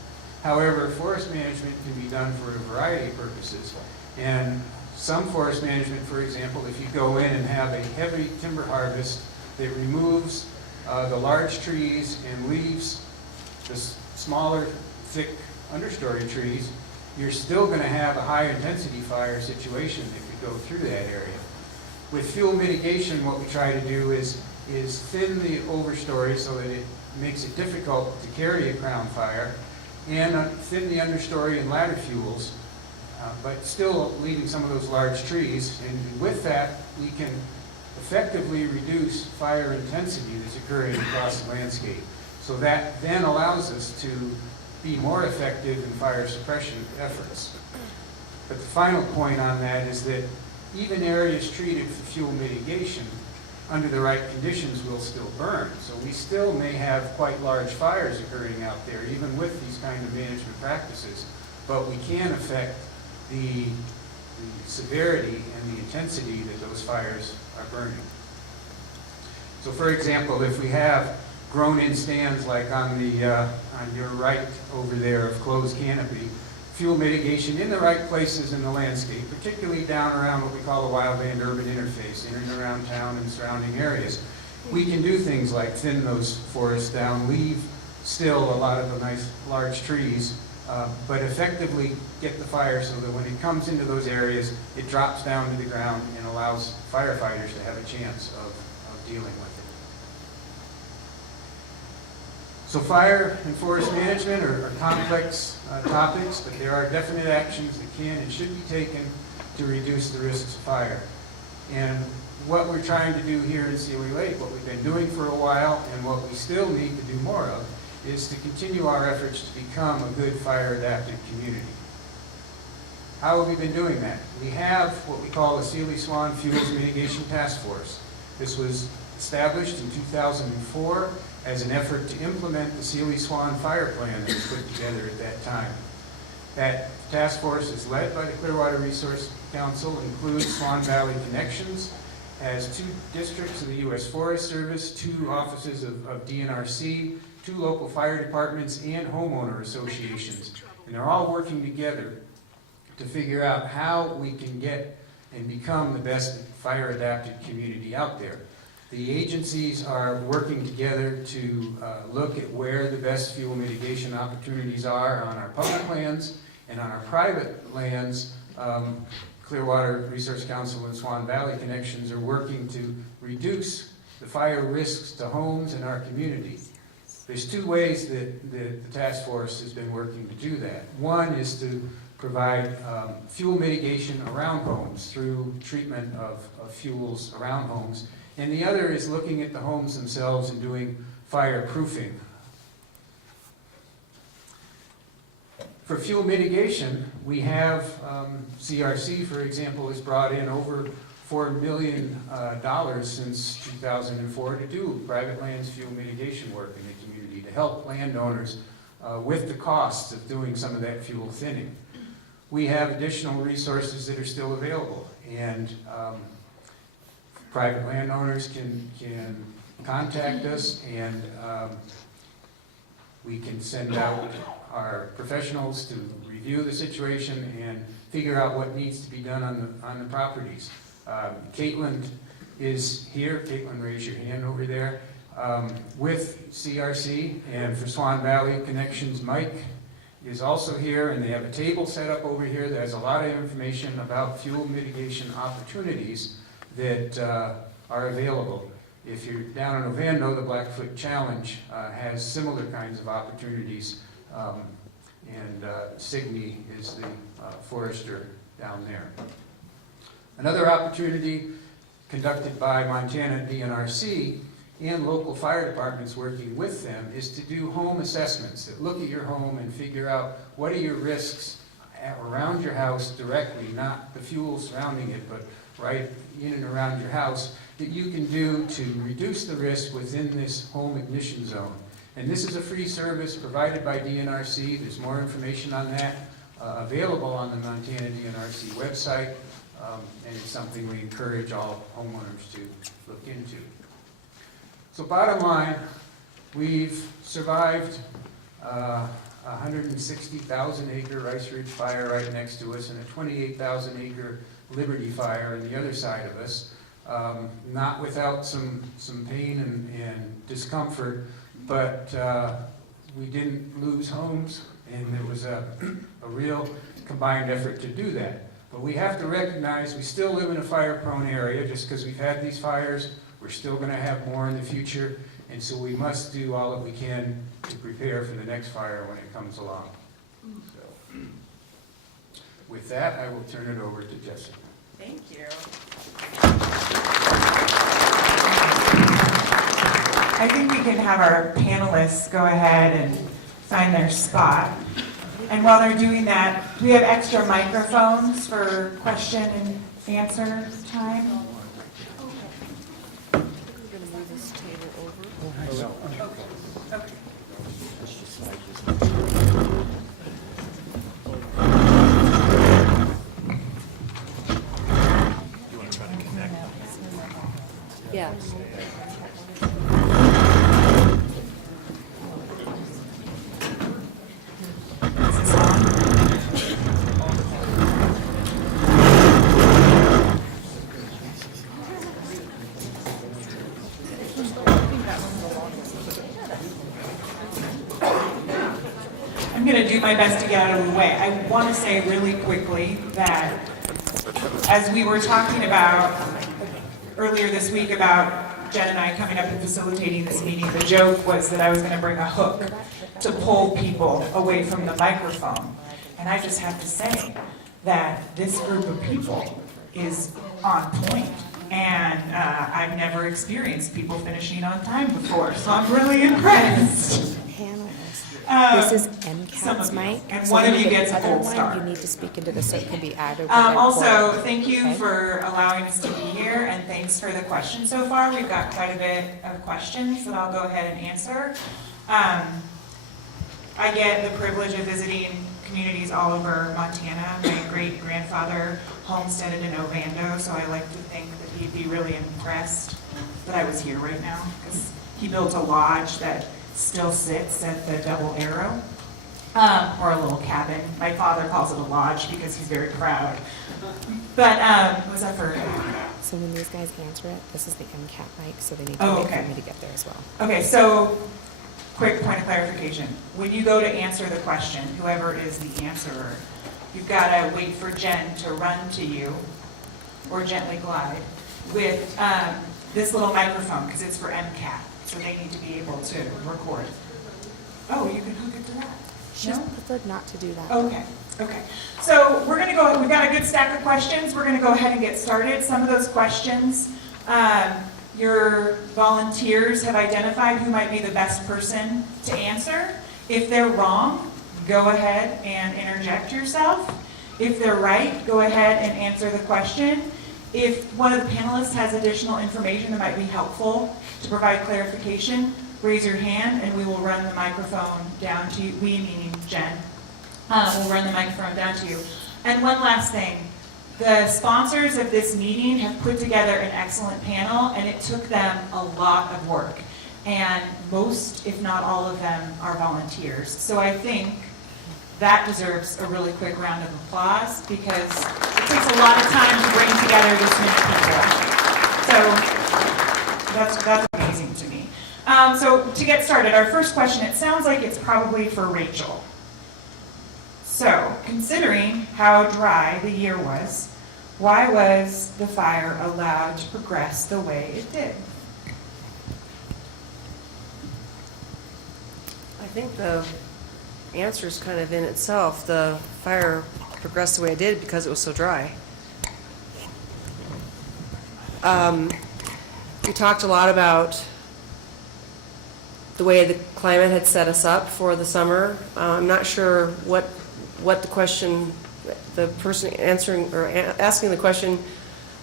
However, forest management can be done for a variety of purposes. And some forest management, for example, if you go in and have a heavy timber harvest that removes the large trees and leaves the smaller, thick understory trees, you're still going to have a high intensity fire situation if you go through that area. With fuel mitigation, what we try to do is thin the overstory so that makes it difficult to carry a crown fire, and thin the understory and ladder fuels, but still leaving some of those large trees. And with that, we can effectively reduce fire intensity that's occurring across the landscape. So that then allows us to be more effective in fire suppression efforts. But the final point on that is that even areas treated for fuel mitigation, under the right conditions, will still burn. So we still may have quite large fires occurring out there, even with these kind of management practices, but we can affect the severity and the intensity that those fires are burning. So for example, if we have grown-in stands like on your right over there of closed canopy, fuel mitigation in the right places in the landscape, particularly down around what we call the wildland urban interface, in and around town and surrounding areas. We can do things like thin those forests down, leave still a lot of the nice large trees, but effectively get the fire so that when it comes into those areas, it drops down to the ground and allows firefighters to have a chance of dealing with it. So fire and forest management are complex topics, but there are definite actions that can and should be taken to reduce the risks of fire. And what we're trying to do here in Sealy Lake, what we've been doing for a while and what we still need to do more of, is to continue our efforts to become a good fire-adapted community. How have we been doing that? We have what we call the Sealy Swan Fuels Mitigation Task Force. This was established in 2004 as an effort to implement the Sealy Swan Fire Plan that was put together at that time. That task force is led by the Clearwater Resource Council, includes Swan Valley Connections, has 2 districts of the U.S. Forest Service, 2 offices of DNRC, 2 local fire departments, and homeowner associations. And they're all working together to figure out how we can get and become the best fire-adapted community out there. The agencies are working together to look at where the best fuel mitigation opportunities are on our public lands, and on our private lands. Clearwater Resource Council and Swan Valley Connections are working to reduce the fire risks to homes in our community. There's 2 ways that the task force has been working to do that. One is to provide fuel mitigation around homes through treatment of fuels around homes. And the other is looking at the homes themselves and doing fireproofing. For fuel mitigation, we have CRC, for example, has brought in over $4 million since 2004 to do private lands fuel mitigation work in the community to help landowners with the costs of doing some of that fuel thinning. We have additional resources that are still available, and private landowners can contact us, and we can send out our professionals to review the situation and figure out what needs to be done on the properties. Caitlin is here. Caitlin, raise your hand over there. With CRC, and for Swan Valley Connections, Mike is also here, and they have a table set up over here that has a lot of information about fuel mitigation opportunities that are available. If you're down in Ovando, the Blackfoot Challenge has similar kinds of opportunities, and Signe is the forester down there. Another opportunity conducted by Montana DNRC and local fire departments working with them is to do home assessments that look at your home and figure out what are your risks around your house directly, not the fuel surrounding it, but right in and around your house, that you can do to reduce the risk within this home ignition zone. And this is a free service provided by DNRC. There's more information on that available on the Montana DNRC website, and it's something we encourage all homeowners to look into. So bottom line, we've survived a 160,000 acre Rice Ridge fire right next to us and a 28,000 acre Liberty fire on the other side of us, not without some pain and discomfort, but we didn't lose homes, and there was a real combined effort to do that. But we have to recognize we still live in a fire-prone area. Just because we've had these fires, we're still going to have more in the future, And so we must do all that we can to prepare for the next fire when it comes along. So, with that, I will turn it over to Jessica. Thank you. I think we can have our panelists go ahead and find their spot. And while they're doing that, do we have extra microphones for question and answer time? We're gonna move this table over. Okay. Yeah. Is this on? I'm going to do my best to get out of the way. I want to say really quickly that as we were talking about earlier this week about Jen and I coming up and facilitating this meeting, the joke was that I was going to bring a hook to pull people away from the microphone. And I just have to say that this group of people is on point. And I've never experienced people finishing on time before, so I'm really impressed. This is Some MCAT's of you. mic. And so one of you the gets a other gold one, star. You need to speak into this so it can be added. Also, thank you Okay. for allowing us to be here, and thanks for the questions so far. We've got quite a bit of questions that I'll go ahead and answer. I get the privilege of visiting communities all over Montana. My great-grandfather homesteaded in Ovando, so I like to think that he'd be really impressed that I was here right now, because he built a lodge that still sits at the Double Arrow. Or a little cabin. My father calls it a lodge because he's very proud. But, what was that for? So when these guys answer it, this is the MCAT mic, so they need to Oh, wait okay. for me to get there as well. Okay, so, quick point of clarification. When you go to answer the question, whoever is the answerer, you've got to wait for Jen to run to you, or gently glide, with this little microphone, because it's for MCAT, so they need to be able to record. Oh, you can hook it to that? She's No? preferred not to do that. Okay, okay. So we're gonna go, we've got a good stack of questions. We're gonna go ahead and get started. Some of those questions, your volunteers have identified who might be the best person to answer. If they're wrong, go ahead and interject yourself. If they're right, go ahead and answer the question. If one of the panelists has additional information that might be helpful to provide clarification, raise your hand and we will run the microphone down to you. We, meaning Jen, will run the microphone down to you. And one last thing. The sponsors of this meeting have put together an excellent panel, and it took them a lot of work. And most, if not all of them, are volunteers. So I think that deserves a really quick round of applause, because it takes a lot of time to bring together this many people. So that's amazing to me. So to get started, our first question, it sounds like it's probably for Rachel. So, considering how dry the year was, why was the fire allowed to progress the way it did? I think the answer is kind of in itself. The fire progressed the way it did because it was so dry. We talked a lot about the way the climate had set us up for the summer. I'm not sure what the question, the person answering or asking the question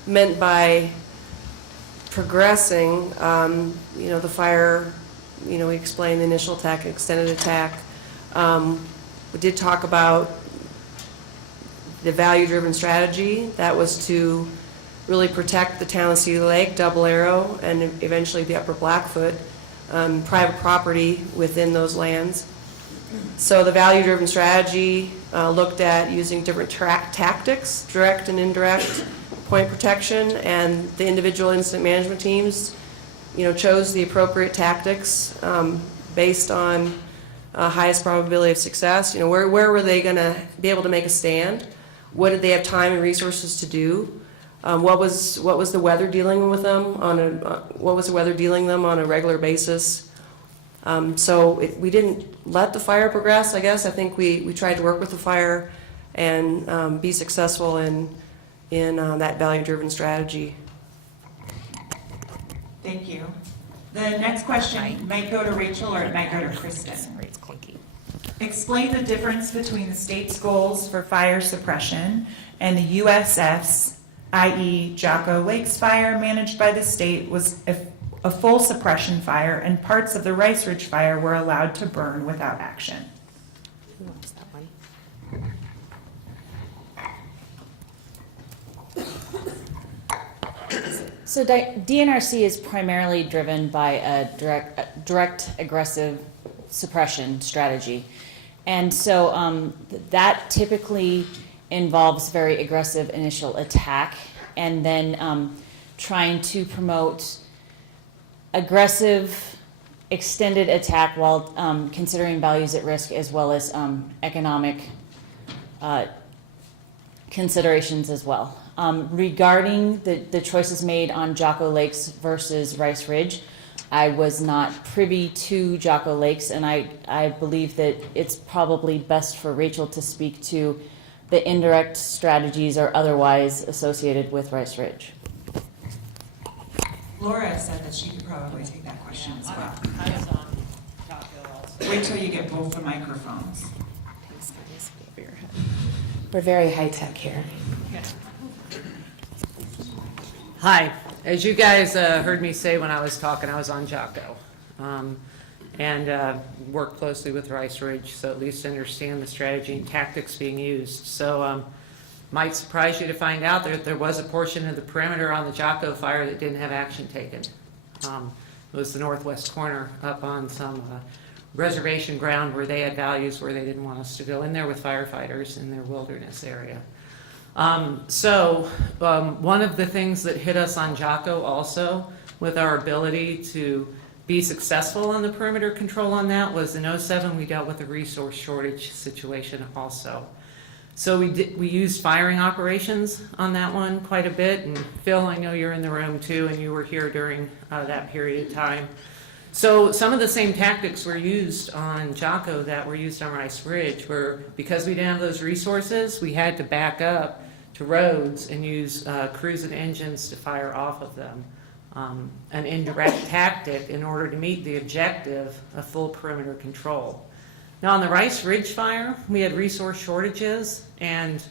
meant by progressing. The fire, we explained the initial attack, extended attack. We did talk about the value-driven strategy. That was to really protect the town of Cedar Lake, Double Arrow, and eventually the Upper Blackfoot, private property within those lands. So the value-driven strategy looked at using different tactics, direct and indirect point protection, and the individual incident management teams, chose the appropriate tactics based on highest probability of success. Where were they going to be able to make a stand? What did they have time and resources to do? What was the weather dealing with them what was the weather dealing them on a regular basis? We didn't let the fire progress, I guess. I think we tried to work with the fire and be successful in that value-driven strategy. Thank you. The next question might go to Rachel or it might go to Kristen. It's clunky. Explain the difference between the state's goals for fire suppression and the USF's, i.e. Jocko Lakes fire managed by the state was a full suppression fire and parts of the Rice Ridge fire were allowed to burn without action. Who wants that one? So DNRC is primarily driven by a direct aggressive suppression strategy. And so that typically involves very aggressive initial attack and then trying to promote aggressive extended attack while considering values at risk as well as economic considerations as well. Regarding the choices made on Jocko Lakes versus Rice Ridge, I was not privy to Jocko Lakes, and I believe that it's probably best for Rachel to speak to the indirect strategies or otherwise associated with Rice Ridge. Laura said that she could probably take that question as well. I was on Jocko also. Wait till you get both the microphones. Thanks, guys. We're very high tech here. Hi, as you guys heard me say when I was talking, I was on Jocko. And work closely with Rice Ridge, so at least understand the strategy and tactics being used. So might surprise you to find out that there was a portion of the perimeter on the Jocko fire that didn't have action taken. It was the northwest corner up on some reservation ground where they had values where they didn't want us to go in there with firefighters in their wilderness area. One of the things that hit us on Jocko also with our ability to be successful on the perimeter control on that was in 2007 we dealt with a resource shortage situation also. So we used firing operations on that one quite a bit, and Phil, I know you're in the room too, and you were here during that period of time. So some of the same tactics were used on Jocko that were used on Rice Ridge, where because we didn't have those resources, we had to back up to roads and use crews and engines to fire off of them. An indirect tactic in order to meet the objective of full perimeter control. Now on the Rice Ridge fire, we had resource shortages and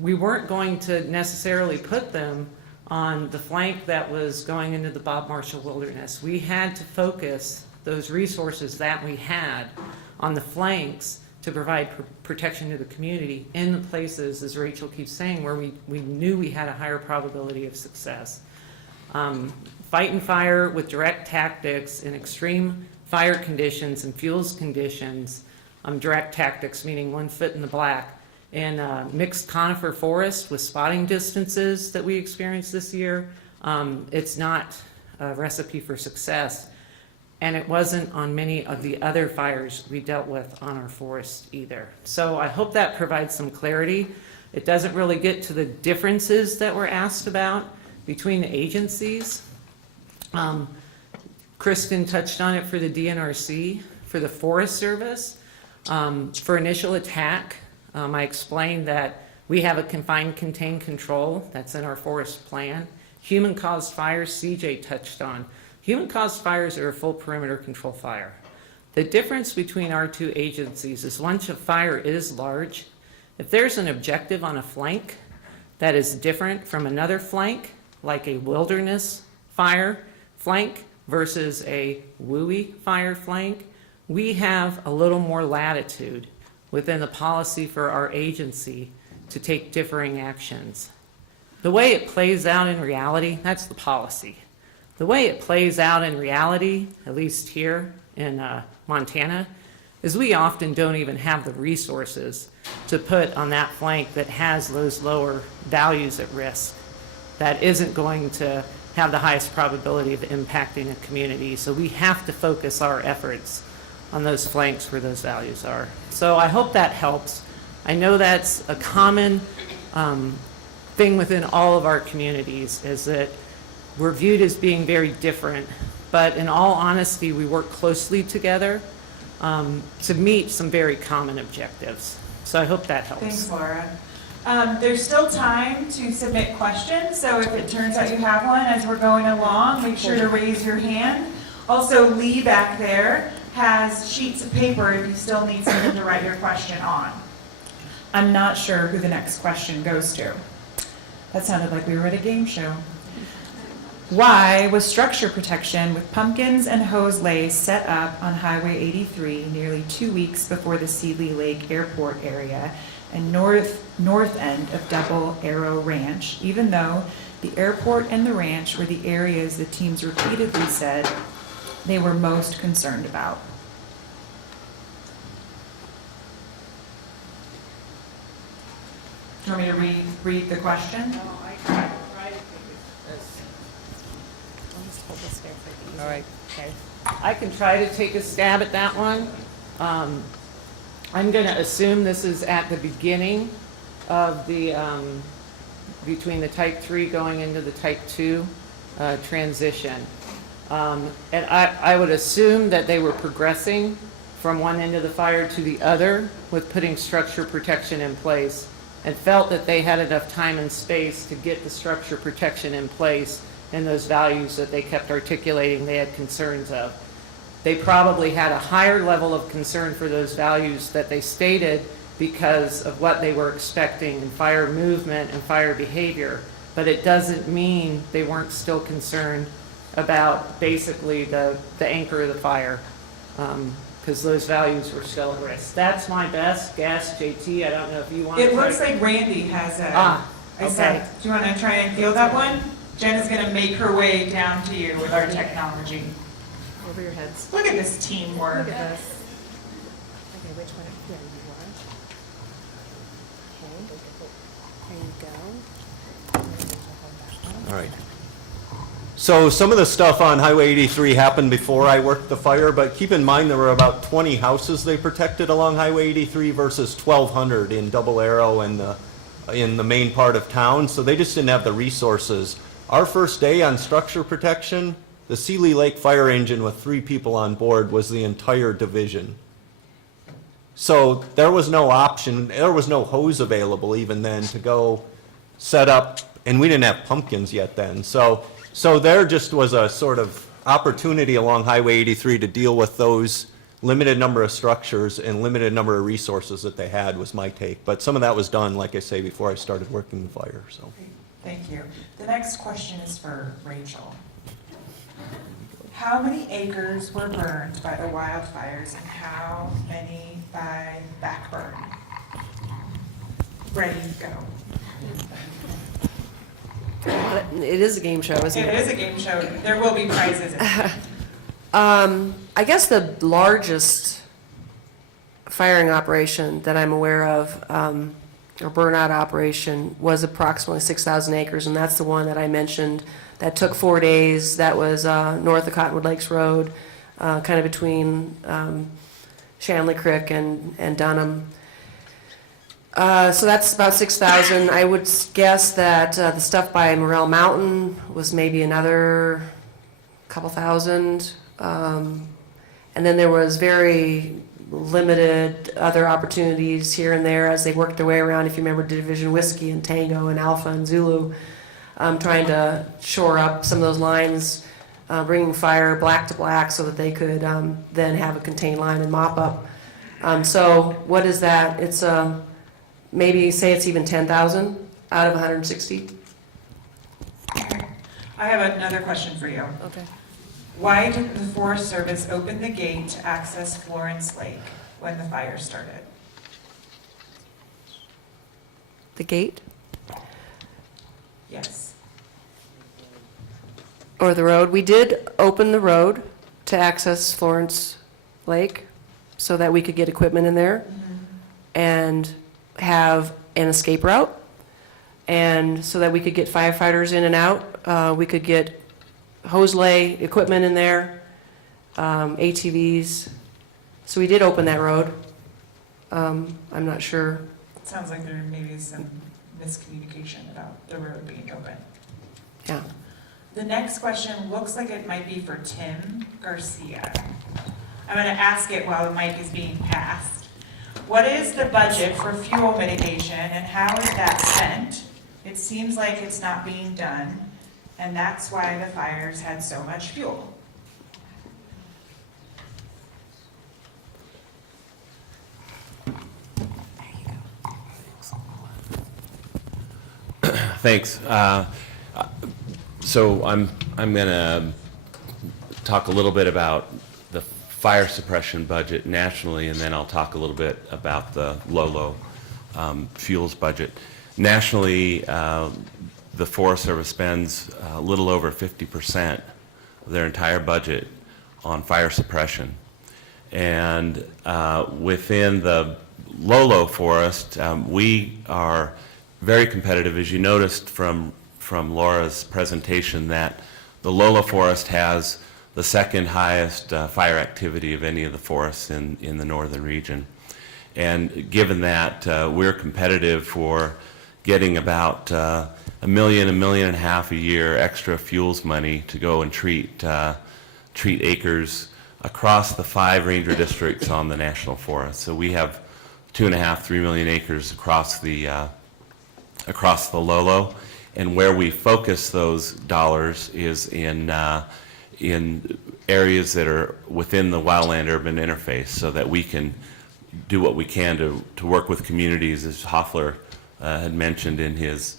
we weren't going to necessarily put them on the flank that was going into the Bob Marshall Wilderness. We had to focus those resources that we had on the flanks to provide protection to the community in the places, as Rachel keeps saying, where we knew we had a higher probability of success. Fighting fire with direct tactics in extreme fire conditions and fuels conditions, direct tactics meaning 1 foot in the black, in mixed conifer forest with spotting distances that we experienced this year, it's not a recipe for success. And it wasn't on many of the other fires we dealt with on our forest either. So I hope that provides some clarity. It doesn't really get to the differences that were asked about between the agencies. Kristen touched on it for the DNRC, for the Forest Service. For initial attack, I explained that we have a confined, contain, control. That's in our forest plan. Human-caused fires, CJ touched on. Human-caused fires are a full perimeter control fire. The difference between our two agencies is once a fire is large, if there's an objective on a flank that is different from another flank, like a wilderness fire flank versus a WUI fire flank, we have a little more latitude within the policy for our agency to take differing actions. The way it plays out in reality, that's the policy. The way it plays out in reality, at least here in Montana, is we often don't even have the resources to put on that flank that has those lower values at risk, that isn't going to have the highest probability of impacting a community. So we have to focus our efforts on those flanks where those values are. So I hope that helps. I know that's a common thing within all of our communities is that we're viewed as being very different, but in all honesty, we work closely together to meet some very common objectives. So I hope that helps. Thanks, Laura. There's still time to submit questions, so if it turns out you have one as we're going along, make sure to raise your hand. Also, Lee back there has sheets of paper if you still need something to write your question on. I'm not sure who the next question goes to. That sounded like we were at a game show. Why was structure protection with pumpkins and hose lays set up on Highway 83 nearly 2 weeks before the Seeley Lake Airport area and north end of Double Arrow Ranch, even though the airport and the ranch were the areas the teams repeatedly said they were most concerned about? Do you want me to read the question? All right, okay. I can try to take a stab at that one. I'm going to assume this is at the beginning of the, between the type 3 going into the type 2 transition. And I would assume that they were progressing from one end of the fire to the other with putting structure protection in place, and felt that they had enough time and space to get the structure protection in place and those values that they kept articulating they had concerns of. They probably had a higher level of concern for those values that they stated because of what they were expecting in fire movement and fire behavior, but it doesn't mean they weren't still concerned about basically the anchor of the fire, because those values were still at risk. That's my best guess. JT, I don't know if you want to. It looks like Randy has a. I said, do you want to try and field that one? Jen is going to make her way down to you with our technology. Over your heads. Look at this teamwork. Look at this. Okay, which one? Yeah, you are. Okay. There you go. All right. So some of the stuff on Highway 83 happened before I worked the fire, but keep in mind there were about 20 houses they protected along Highway 83 versus 1,200 in Double Arrow and in the main part of town, so they just didn't have the resources. Our first day on structure protection, the Seeley Lake fire engine with 3 people on board was the entire division. So there was no option, there was no hose available even then to go set up, and we didn't have pumpkins yet then. So there just was a sort of opportunity along Highway 83 to deal with those limited number of structures and limited number of resources that they had, was my take. But some of that was done, like I say, before I started working the fire, so. Thank you. The next question is for Rachel. How many acres were burned by the wildfires and how many by backburn? Ready, go. It is a game show, isn't it? It is a game show. There will be prizes. I guess the largest firing operation that I'm aware of, or burnout operation, was approximately 6,000 acres, and that's the one that I mentioned that took 4 days. That was north of Cottonwood Lakes Road, kind of between Shanley Creek and Dunham. So that's about 6,000. I would guess that the stuff by Morel Mountain was maybe another couple thousand. And then there was very limited other opportunities here and there as they worked their way around, if you remember Division Whiskey and Tango and Alpha and Zulu, trying to shore up some of those lines, bringing fire black to black so that they could then have a contained line and mop up. So what is that? It's maybe say it's even 10,000 out of 160. I have another question for you. Okay. Why didn't the Forest Service open the gate to access Florence Lake when the fire started? The gate Yes. or the road? We did open the road to access Florence Lake so that we could get equipment in there and have an escape route, and so that we could get firefighters in and out. We could get hose lay equipment in there, ATVs. So we did open that road. I'm not sure. It sounds like there may be some miscommunication about the road being open. Yeah. The next question looks like it might be for Tim Garcia. I'm going to ask it while the mic is being passed. What is the budget for fuel mitigation and how is that spent? It seems like it's not being done, and that's why the fires had so much fuel. Thanks. So I'm going to talk a little bit about the fire suppression budget nationally, and then I'll talk a little bit about the LOLO fuels budget. Nationally, the Forest Service spends a little over 50% of their entire budget on fire suppression. And within the LOLO forest, we are very competitive. As you noticed from Laura's presentation, that the LOLO forest has the second highest fire activity of any of the forests in the northern region. And given that, we're competitive for getting about $1 million, $1.5 million a year extra fuels money to go and treat acres across the 5 ranger districts on the national forest. So we have 2.5, 3 million acres across the LOLO, and where we focus those dollars is in areas that are within the wildland-urban interface, so that we can do what we can to work with communities, as Hoffler had mentioned in his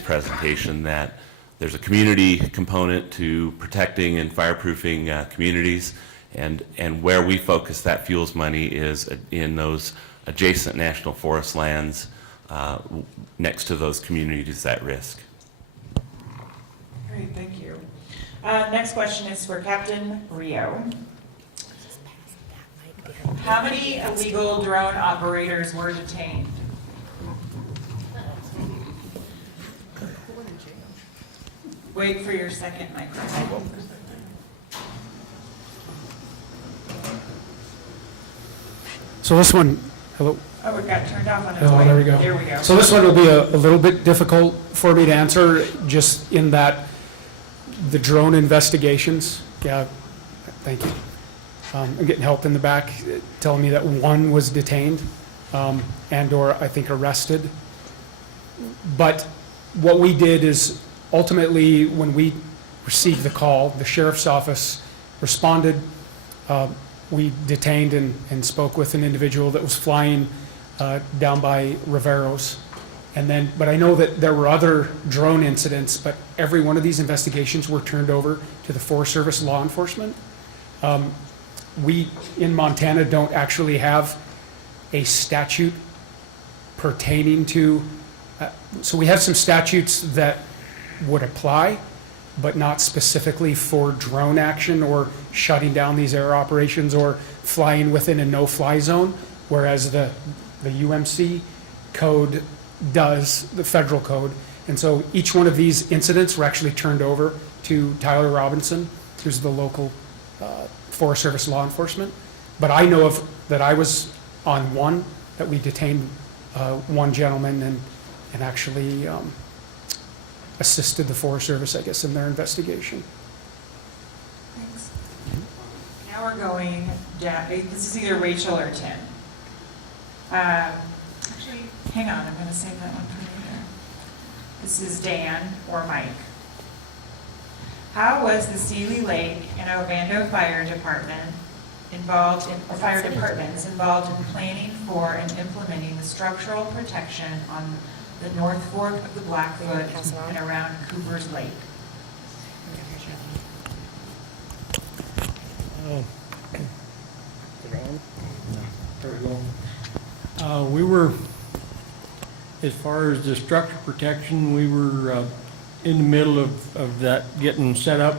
presentation, that there's a community component to protecting and fireproofing communities, and where we focus that fuels money is in those adjacent national forest lands next to those communities at risk. Great, thank you. Next question is for Captain Rio. How many illegal drone operators were detained? Wait for your second microphone. So this one, hello? Oh, it got turned off on its Oh, way. there we go. There we go. So this one will be a little bit difficult for me to answer, just in that the drone investigations, yeah, thank you. I'm getting help in the back telling me that one was detained and/or I think arrested. But what we did is ultimately, when we received the call, the sheriff's office responded. We detained and spoke with an individual that was flying down by Riveros. But I know that there were other drone incidents, but every one of these investigations were turned over to the Forest Service law enforcement. We, in Montana, don't actually have a statute pertaining to, so we have some statutes that would apply, but not specifically for drone action or shutting down these air operations or flying within a no-fly zone, whereas the UMC code does, the federal code. And so each one of these incidents were actually turned over to Tyler Robinson, who's the local Forest Service law enforcement. But I know of that I was on one, that we detained one gentleman and actually assisted the Forest Service, I guess, in their investigation. Thanks. Now we're going down, this is either Rachel or Tim. Actually, hang on, I'm going to save that one for later. This is Dan or Mike. How was the Seeley Lake and Ovando Fire Department involved in, or fire departments involved in planning for and implementing the structural protection on the North Fork of the Blackfoot and around Cooper's Lake? We were, as far as the structure protection, we were in the middle of that getting set up.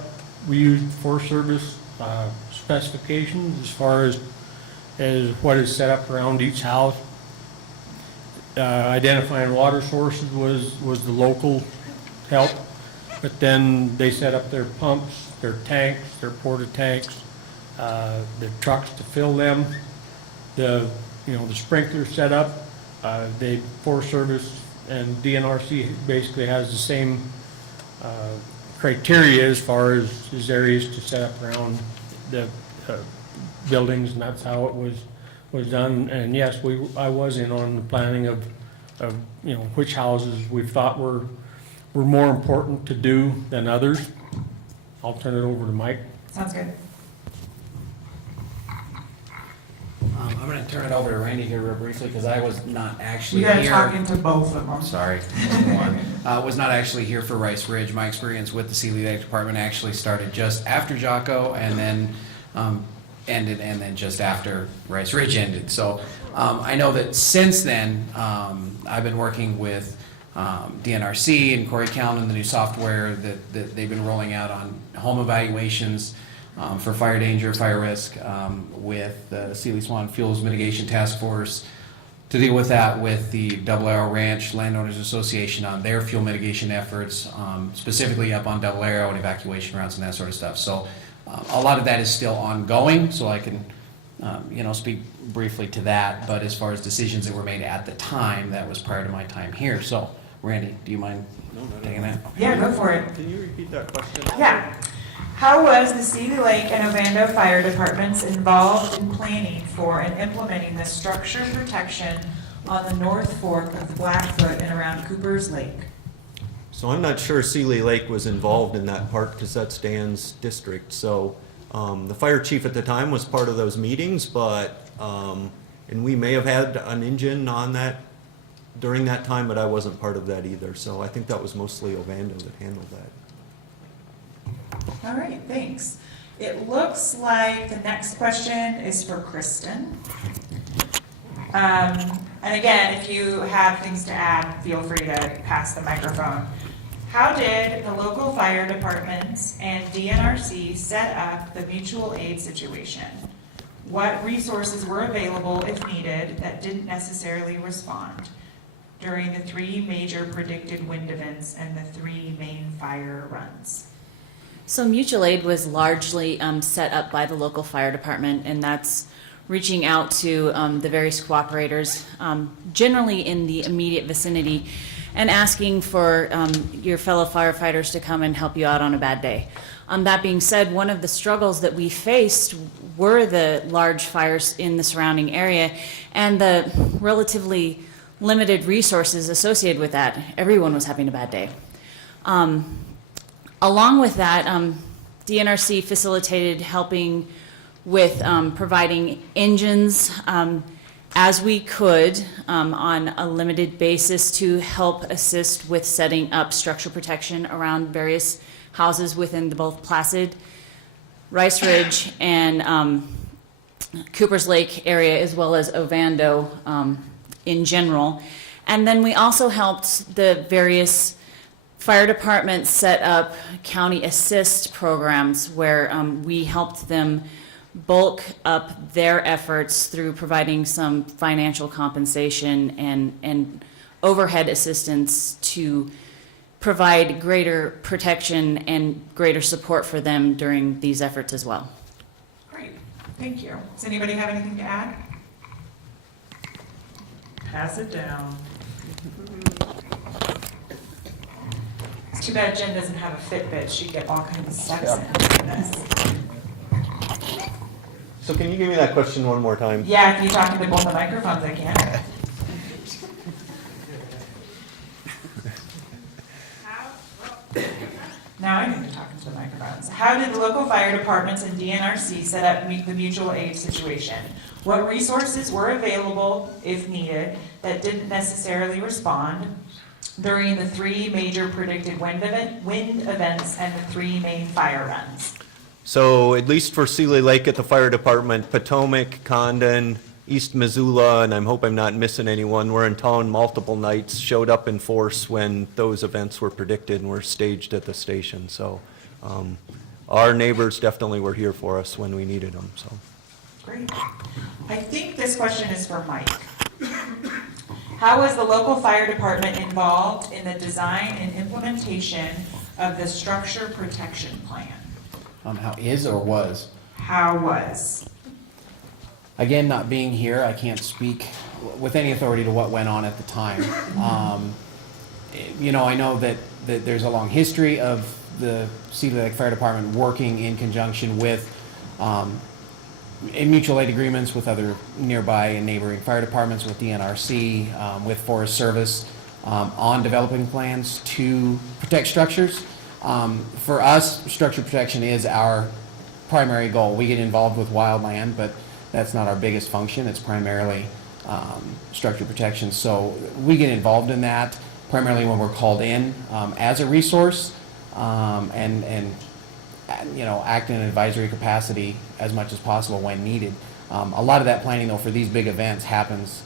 We used Forest Service specifications as far as what is set up around each house. Identifying water sources was the local help, but then they set up their pumps, their tanks, their porta tanks, their trucks to fill them. The sprinklers set up. Forest Service and DNRC basically has the same criteria as far as areas to set up around the buildings, and that's how it was done. And yes, I was in on the planning of you know, which houses we thought were more important to do than others. I'll turn it over to Mike. Sounds good. I'm going to turn it over to Randy here real briefly because I was not actually You here. gotta talk into both of them. Sorry. Was not actually here for Rice Ridge. My experience with the Sealy Lake Department actually started just after Jocko and then ended, and then just after Rice Ridge ended. So I know that since then, I've been working with DNRC and Corey Callan, the new software that they've been rolling out on home evaluations for fire danger, fire risk, with the Sealy Swan Fuels Mitigation Task Force to deal with that with the Double Arrow Ranch Landowners Association on their fuel mitigation efforts, specifically up on Double Arrow and evacuation routes and that sort of stuff. So a lot of that is still ongoing, so I can speak briefly to that. But as far as decisions that were made at the time, that was prior to my time here. So Randy, do you mind taking that? Yeah, go for it. Can you repeat that question? Yeah. How was the Sealy Lake and Ovando Fire Departments involved in planning for and implementing the structure protection on the North Fork of the Blackfoot and around Cooper's Lake? So I'm not sure Sealy Lake was involved in that part because that's Dan's district. So the fire chief at the time was part of those meetings, but, and we may have had an engine on that during that time, but I wasn't part of that either. So I think that was mostly Ovando that handled that. All right, thanks. It looks like the next question is for Kristen. And again, if you have things to add, feel free to pass the microphone. How did the local fire departments and DNRC set up the mutual aid situation? What resources were available if needed that didn't necessarily respond during the 3 major predicted wind events and the 3 main fire runs? So mutual aid was largely set up by the local fire department, and that's reaching out to the various cooperators, generally in the immediate vicinity, and asking for your fellow firefighters to come and help you out on a bad day. That being said, one of the struggles that we faced were the large fires in the surrounding area and the relatively limited resources associated with that. Everyone was having a bad day. Along with that, DNRC facilitated helping with providing engines as we could on a limited basis to help assist with setting up structure protection around various houses within the both Placid, Rice Ridge, and Cooper's Lake area, as well as Ovando in general. And then we also helped the various fire departments set up county assist programs where we helped them bulk up their efforts through providing some financial compensation and overhead assistance to provide greater protection and greater support for them during these efforts as well. Great, thank you. Does anybody have anything to add? Pass it down. It's too bad Jen doesn't have a Fitbit. She'd get all kinds of steps in this. So can you give me that question one more time? Yeah, if you talk into both the microphones, I can. Now I need to talk into the microphones. How did the local fire departments and DNRC set up the mutual aid situation? What resources were available, if needed, that didn't necessarily respond during the 3 major predicted wind events and the 3 main fire runs? So at least for Sealy Lake at the fire department, Potomac, Condon, East Missoula, and I hope I'm not missing anyone, were in town multiple nights, showed up in force when those events were predicted and were staged at the station. So our neighbors definitely were here for us when we needed them. So. Great. I think this question is for Mike. How was the local fire department involved in the design and implementation of the structure protection plan? How is or was? How was? Again, not being here, I can't speak with any authority to what went on at the time. you know, I know that there's a long history of the Cedar Lake Fire Department working in conjunction with in mutual aid agreements with other nearby and neighboring fire departments, with the NRC, with Forest Service, on developing plans to protect structures. For us, structure protection is our primary goal. We get involved with wildland, but that's not our biggest function. It's primarily structure protection. So we get involved in that primarily when we're called in as a resource, and you know, act in an advisory capacity as much as possible when needed. A lot of that planning, though, for these big events happens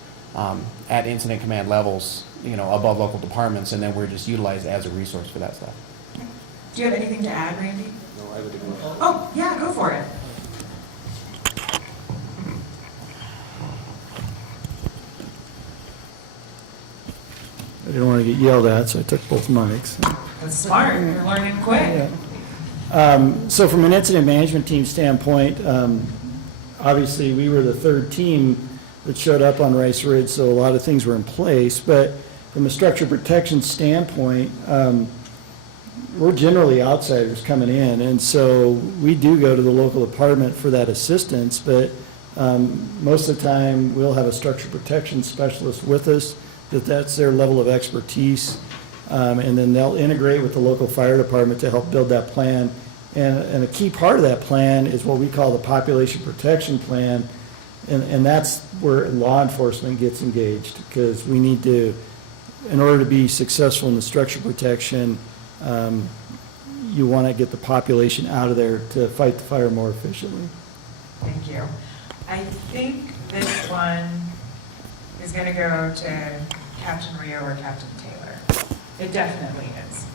at incident command levels, you know, above local departments, and then we're just utilized as a resource for that stuff. Do you have anything to add, Randy? No, I would agree. Oh, yeah, go for it. I didn't want to get yelled at, so I took both mics. That's smart. You're learning quick. So from an incident management team standpoint, obviously, we were the third team that showed up on Rice Ridge, so a lot of things were in place. But from a structure protection standpoint, we're generally outsiders coming in, and so we do go to the local department for that assistance, but most of the time, we'll have a structure protection specialist with us, that's their level of expertise, and then they'll integrate with the local fire department to help build that plan. And a key part of that plan is what we call the population protection plan, and that's where law enforcement gets engaged, because we need to, in order to be successful in the structure protection, you want to get the population out of there to fight the fire more efficiently. Thank you. I think this one is going to go to Captain Rio or Captain Taylor. It definitely is.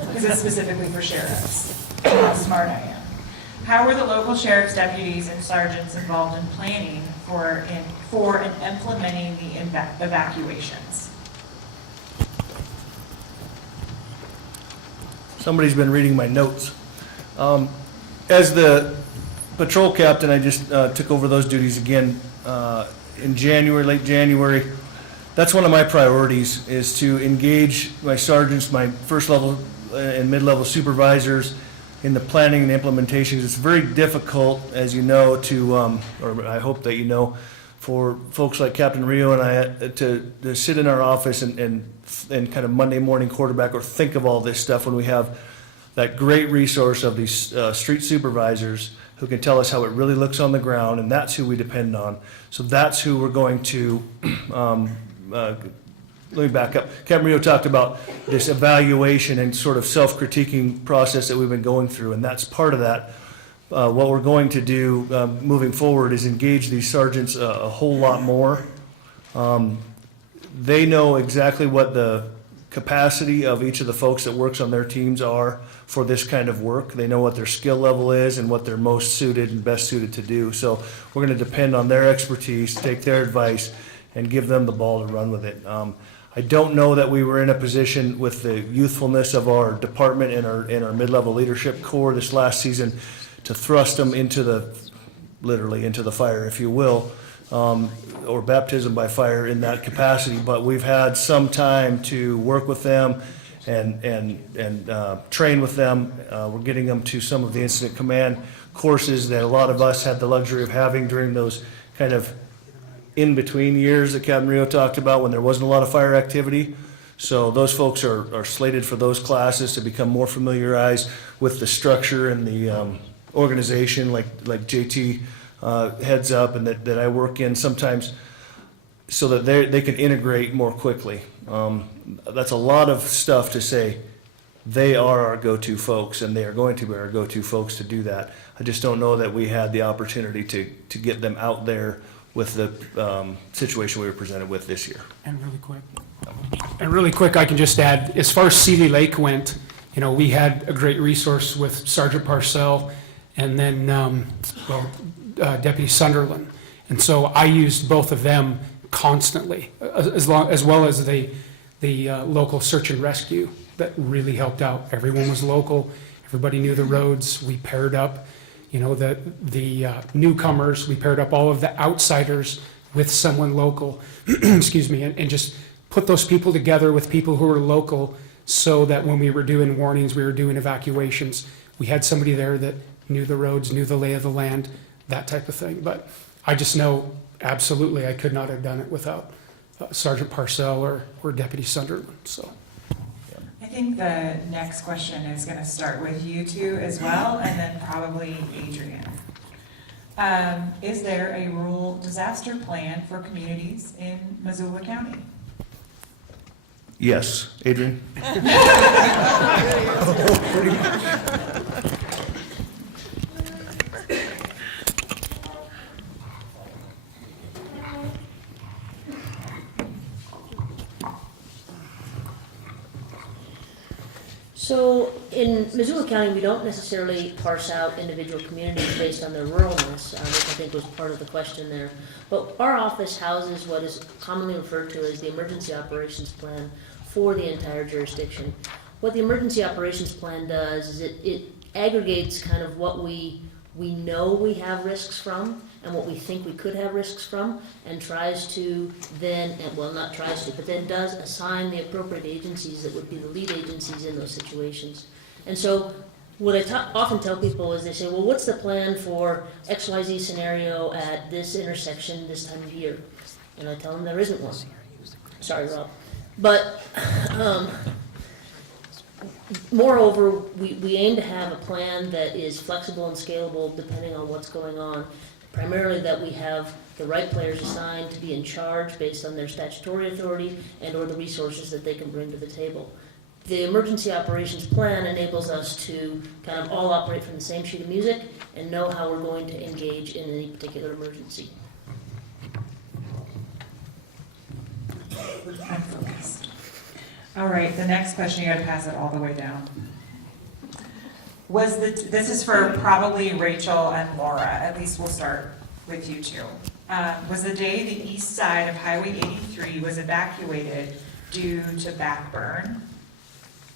Because it's specifically for sheriffs. How smart I am. How were the local sheriff's deputies and sergeants involved in planning for and implementing the evacuations? Somebody's been reading my notes. As the patrol captain, I just took over those duties again in January, late January. That's one of my priorities, is to engage my sergeants, my first level and mid-level supervisors in the planning and implementation. It's very difficult, as you know, to, or I hope that you know, for folks like Captain Rio and I to sit in our office and kind of Monday morning quarterback or think of all this stuff when we have that great resource of these street supervisors who can tell us how it really looks on the ground, and that's who we depend on. So that's who we're going to, let me back up. Captain Rio talked about this evaluation and sort of self-critiquing process that we've been going through, and that's part of that. What we're going to do moving forward is engage these sergeants a whole lot more. They know exactly what the capacity of each of the folks that works on their teams are for this kind of work. They know what their skill level is and what they're most suited and best suited to do. So we're going to depend on their expertise, take their advice, and give them the ball to run with it. I don't know that we were in a position with the youthfulness of our department and our mid-level leadership corps this last season to thrust them into literally into the fire, if you will, or baptism by fire in that capacity. But we've had some time to work with them and train with them. We're getting them to some of the incident command courses that a lot of us had the luxury of having during those kind of in-between years that Captain Rio talked about when there wasn't a lot of fire activity. So those folks are slated for those classes to become more familiarized with the structure and the organization like JT heads up and that I work in sometimes, so that they can integrate more quickly. That's a lot of stuff to say. They are our go-to folks, and they are going to be our go-to folks to do that. I just don't know that we had the opportunity to get them out there with the situation we were presented with this year. And really quick, I can just add, as far as Seeley Lake went, you know, we had a great resource with Sergeant Parcell and then, Deputy Sunderland. And so I used both of them constantly, as well as the local search and rescue that really helped out. Everyone was local, everybody knew the roads, we paired up, you know, the newcomers, we paired up all of the outsiders with someone local, excuse me, and just put those people together with people who are local so that when we were doing warnings, we were doing evacuations, we had somebody there that knew the roads, knew the lay of the land, that type of thing. But I just know absolutely I could not have done it without Sergeant Parcell or Deputy Sunderland, so. I think the next question is going to start with you two as well, and then probably Adrian. Is there a rural disaster plan for communities in Missoula County? Yes. Adrian? So in Missoula County, we don't necessarily parse out individual communities based on their ruralness, which I think was part of the question there. But our office houses what is commonly referred to as the Emergency Operations Plan for the entire jurisdiction. What the Emergency Operations Plan does is it aggregates kind of what we know we have risks from and what we think we could have risks from, and tries to then, well, not tries to, but then does assign the appropriate agencies that would be the lead agencies in those situations. And so what I often tell people is they say, well, what's the plan for XYZ scenario at this intersection this time of year? And I tell them there isn't one. Sorry, Rob. But moreover, we aim to have a plan that is flexible and scalable depending on what's going on. Primarily that we have the right players assigned to be in charge based on their statutory authority and or the resources that they can bring to the table. The Emergency Operations Plan enables us to kind of all operate from the same sheet of music and know how we're going to engage in any particular emergency. I'm focused. All right, the next question, you gotta pass it all the way down. This is for probably Rachel and Laura, at least we'll start with you two. Was the day the east side of Highway 83 was evacuated due to backburn?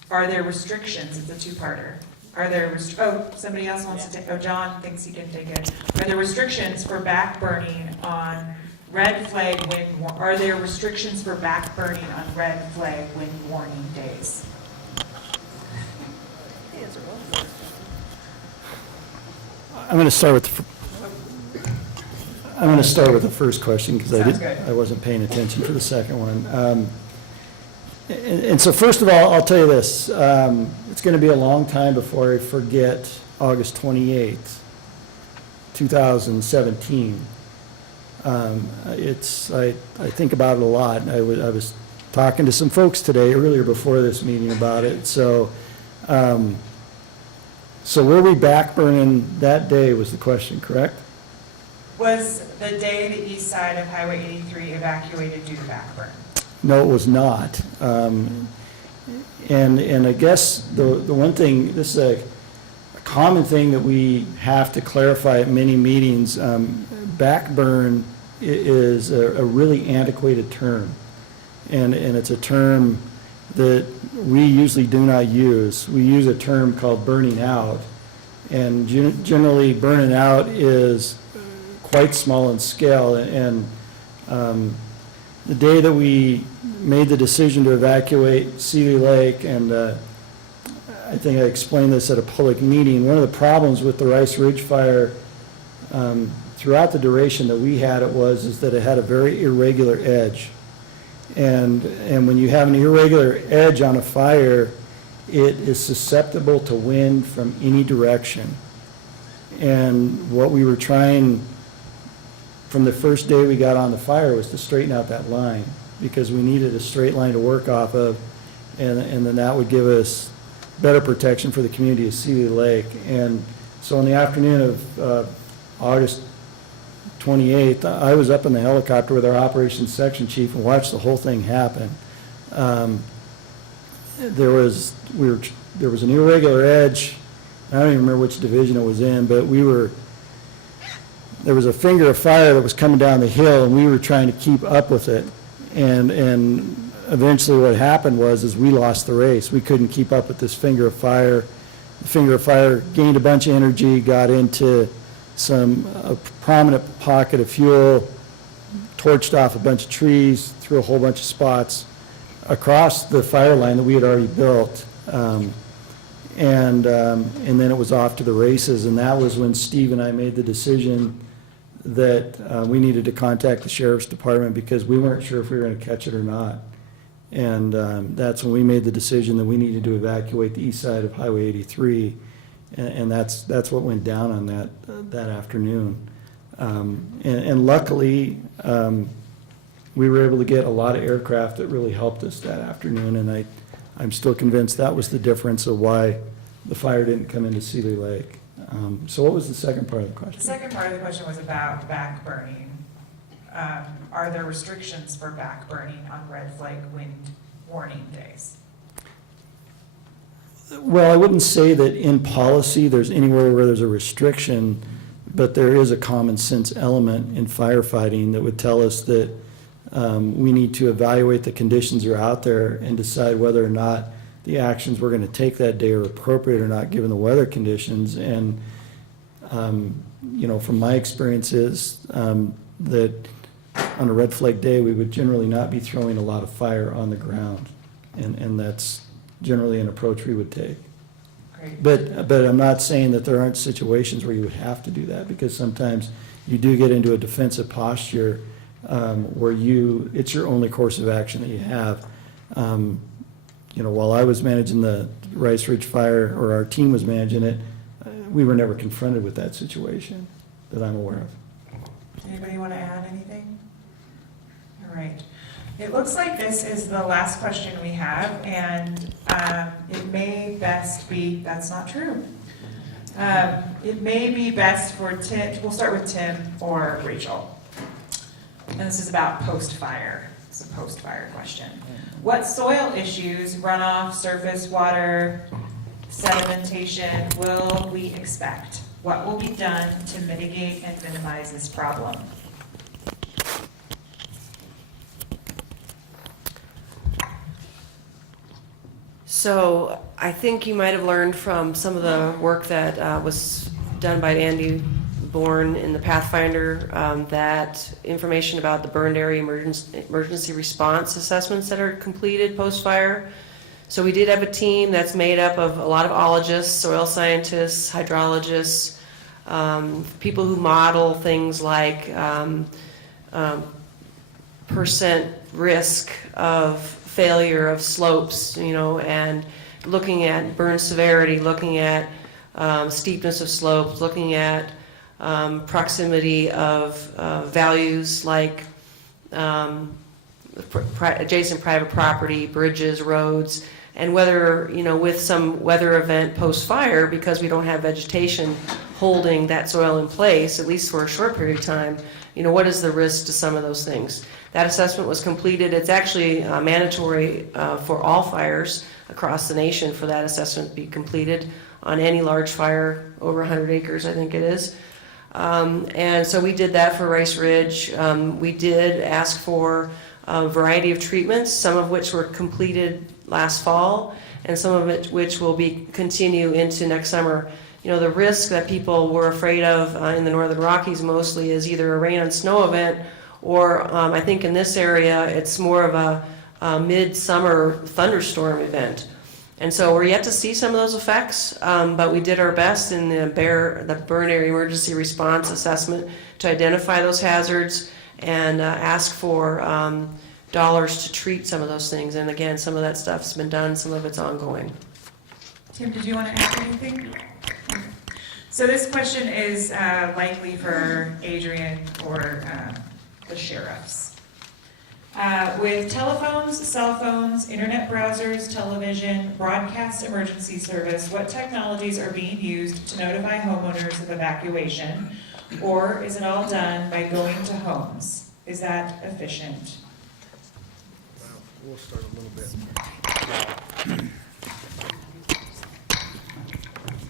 Are there restrictions, it's a two-parter. Are there, somebody else wants to take, John thinks he can take it. Are there restrictions for backburning on red flag wind, are there restrictions for backburning on red flag wind warning days? I'm going to start with the first question because I wasn't paying attention to the second one. And so first of all, I'll tell you this. It's going to be a long time before I forget August 28th, 2017. I think about it a lot. I was talking to some folks today, earlier before this meeting, about it. So were we backburning that day was the question, correct? Was the day the east side of Highway 83 evacuated due to backburn? No, it was not. And I guess the one thing, this is a common thing that we have to clarify at many meetings. Backburn is a really antiquated term, and it's a term that we usually do not use. We use a term called burning out, and generally burning out is quite small in scale, and the day that we made the decision to evacuate Seeley Lake, and I think I explained this at a public meeting, one of the problems with the Rice Ridge fire throughout the duration that we had it is that it had a very irregular edge. And when you have an irregular edge on a fire, it is susceptible to wind from any direction. And what we were trying from the first day we got on the fire was to straighten out that line, because we needed a straight line to work off of, and then that would give us better protection for the community of Seeley Lake. And so in the afternoon of August 28th, I was up in the helicopter with our operations section chief and watched the whole thing happen. There was an irregular edge. I don't even remember which division it was in, but there was a finger of fire that was coming down the hill, and we were trying to keep up with it. And eventually what happened was we lost the race. We couldn't keep up with this finger of fire. The finger of fire gained a bunch of energy, got into a prominent pocket of fuel, torched off a bunch of trees, through a whole bunch of spots. across the fire line that we had already built. And then it was off to the races, and that was when Steve and I made the decision that we needed to contact the sheriff's department because we weren't sure if we were going to catch it or not. And that's when we made the decision that we needed to evacuate the east side of Highway 83, and that's what went down on that afternoon. And luckily, we were able to get a lot of aircraft that really helped us that afternoon, and I'm still convinced that was the difference of why the fire didn't come into Seeley Lake. So what was the second part of the question? The second part of the question was about back burning. Are there restrictions for back burning on red flag wind warning days? Well, I wouldn't say that in policy there's anywhere where there's a restriction, but there is a common sense element in firefighting that would tell us that we need to evaluate the conditions that are out there and decide whether or not the actions we're going to take that day are appropriate or not, given the weather conditions. And, from my experiences, that on a red flag day, we would generally not be throwing a lot of fire on the ground. And that's generally an approach we would take. Great. But I'm not saying that there aren't situations where you would have to do that, because sometimes you do get into a defensive posture where it's your only course of action that you have. While I was managing the Rice Ridge Fire, or our team was managing it, we were never confronted with that situation that I'm aware of. Anybody want to add anything? All right. It looks like this is the last question we have, and it may best be, that's not true. It may be best for Tim, we'll start with Tim or Rachel. And this is about post-fire. It's a post-fire question. What soil issues, runoff, surface water, sedimentation will we expect? What will be done to mitigate and minimize this problem? So I think you might have learned from some of the work that was done by Andy Bourne in the Pathfinder, that information about the burned area emergency response assessments that are completed post-fire. So we did have a team that's made up of a lot of ologists, soil scientists, hydrologists, people who model things like percent risk of failure of slopes, and looking at burn severity, looking at steepness of slopes, looking at proximity of values like adjacent private property, bridges, roads, and whether, with some weather event post-fire, because we don't have vegetation holding that soil in place, at least for a short period of time, what is the risk to some of those things? That assessment was completed. It's actually mandatory for all fires across the nation for that assessment to be completed on any large fire over 100 acres, I think it is. And so we did that for Rice Ridge. We did ask for a variety of treatments, some of which were completed last fall, and some of it which will continue into next summer. The risk that people were afraid of in the Northern Rockies mostly is either a rain and snow event, or I think in this area it's more of a midsummer thunderstorm event. And so we're yet to see some of those effects, but we did our best in the burn area emergency response assessment to identify those hazards and ask for dollars to treat some of those things. And again, some of that stuff's been done, some of it's ongoing. Tim, did you want to add anything? So this question is likely for Adrian or the sheriffs. With telephones, cell phones, internet browsers, television, broadcast emergency service, what technologies are being used to notify homeowners of evacuation? Or is it all done by going to homes? Is that efficient? We'll start a little bit.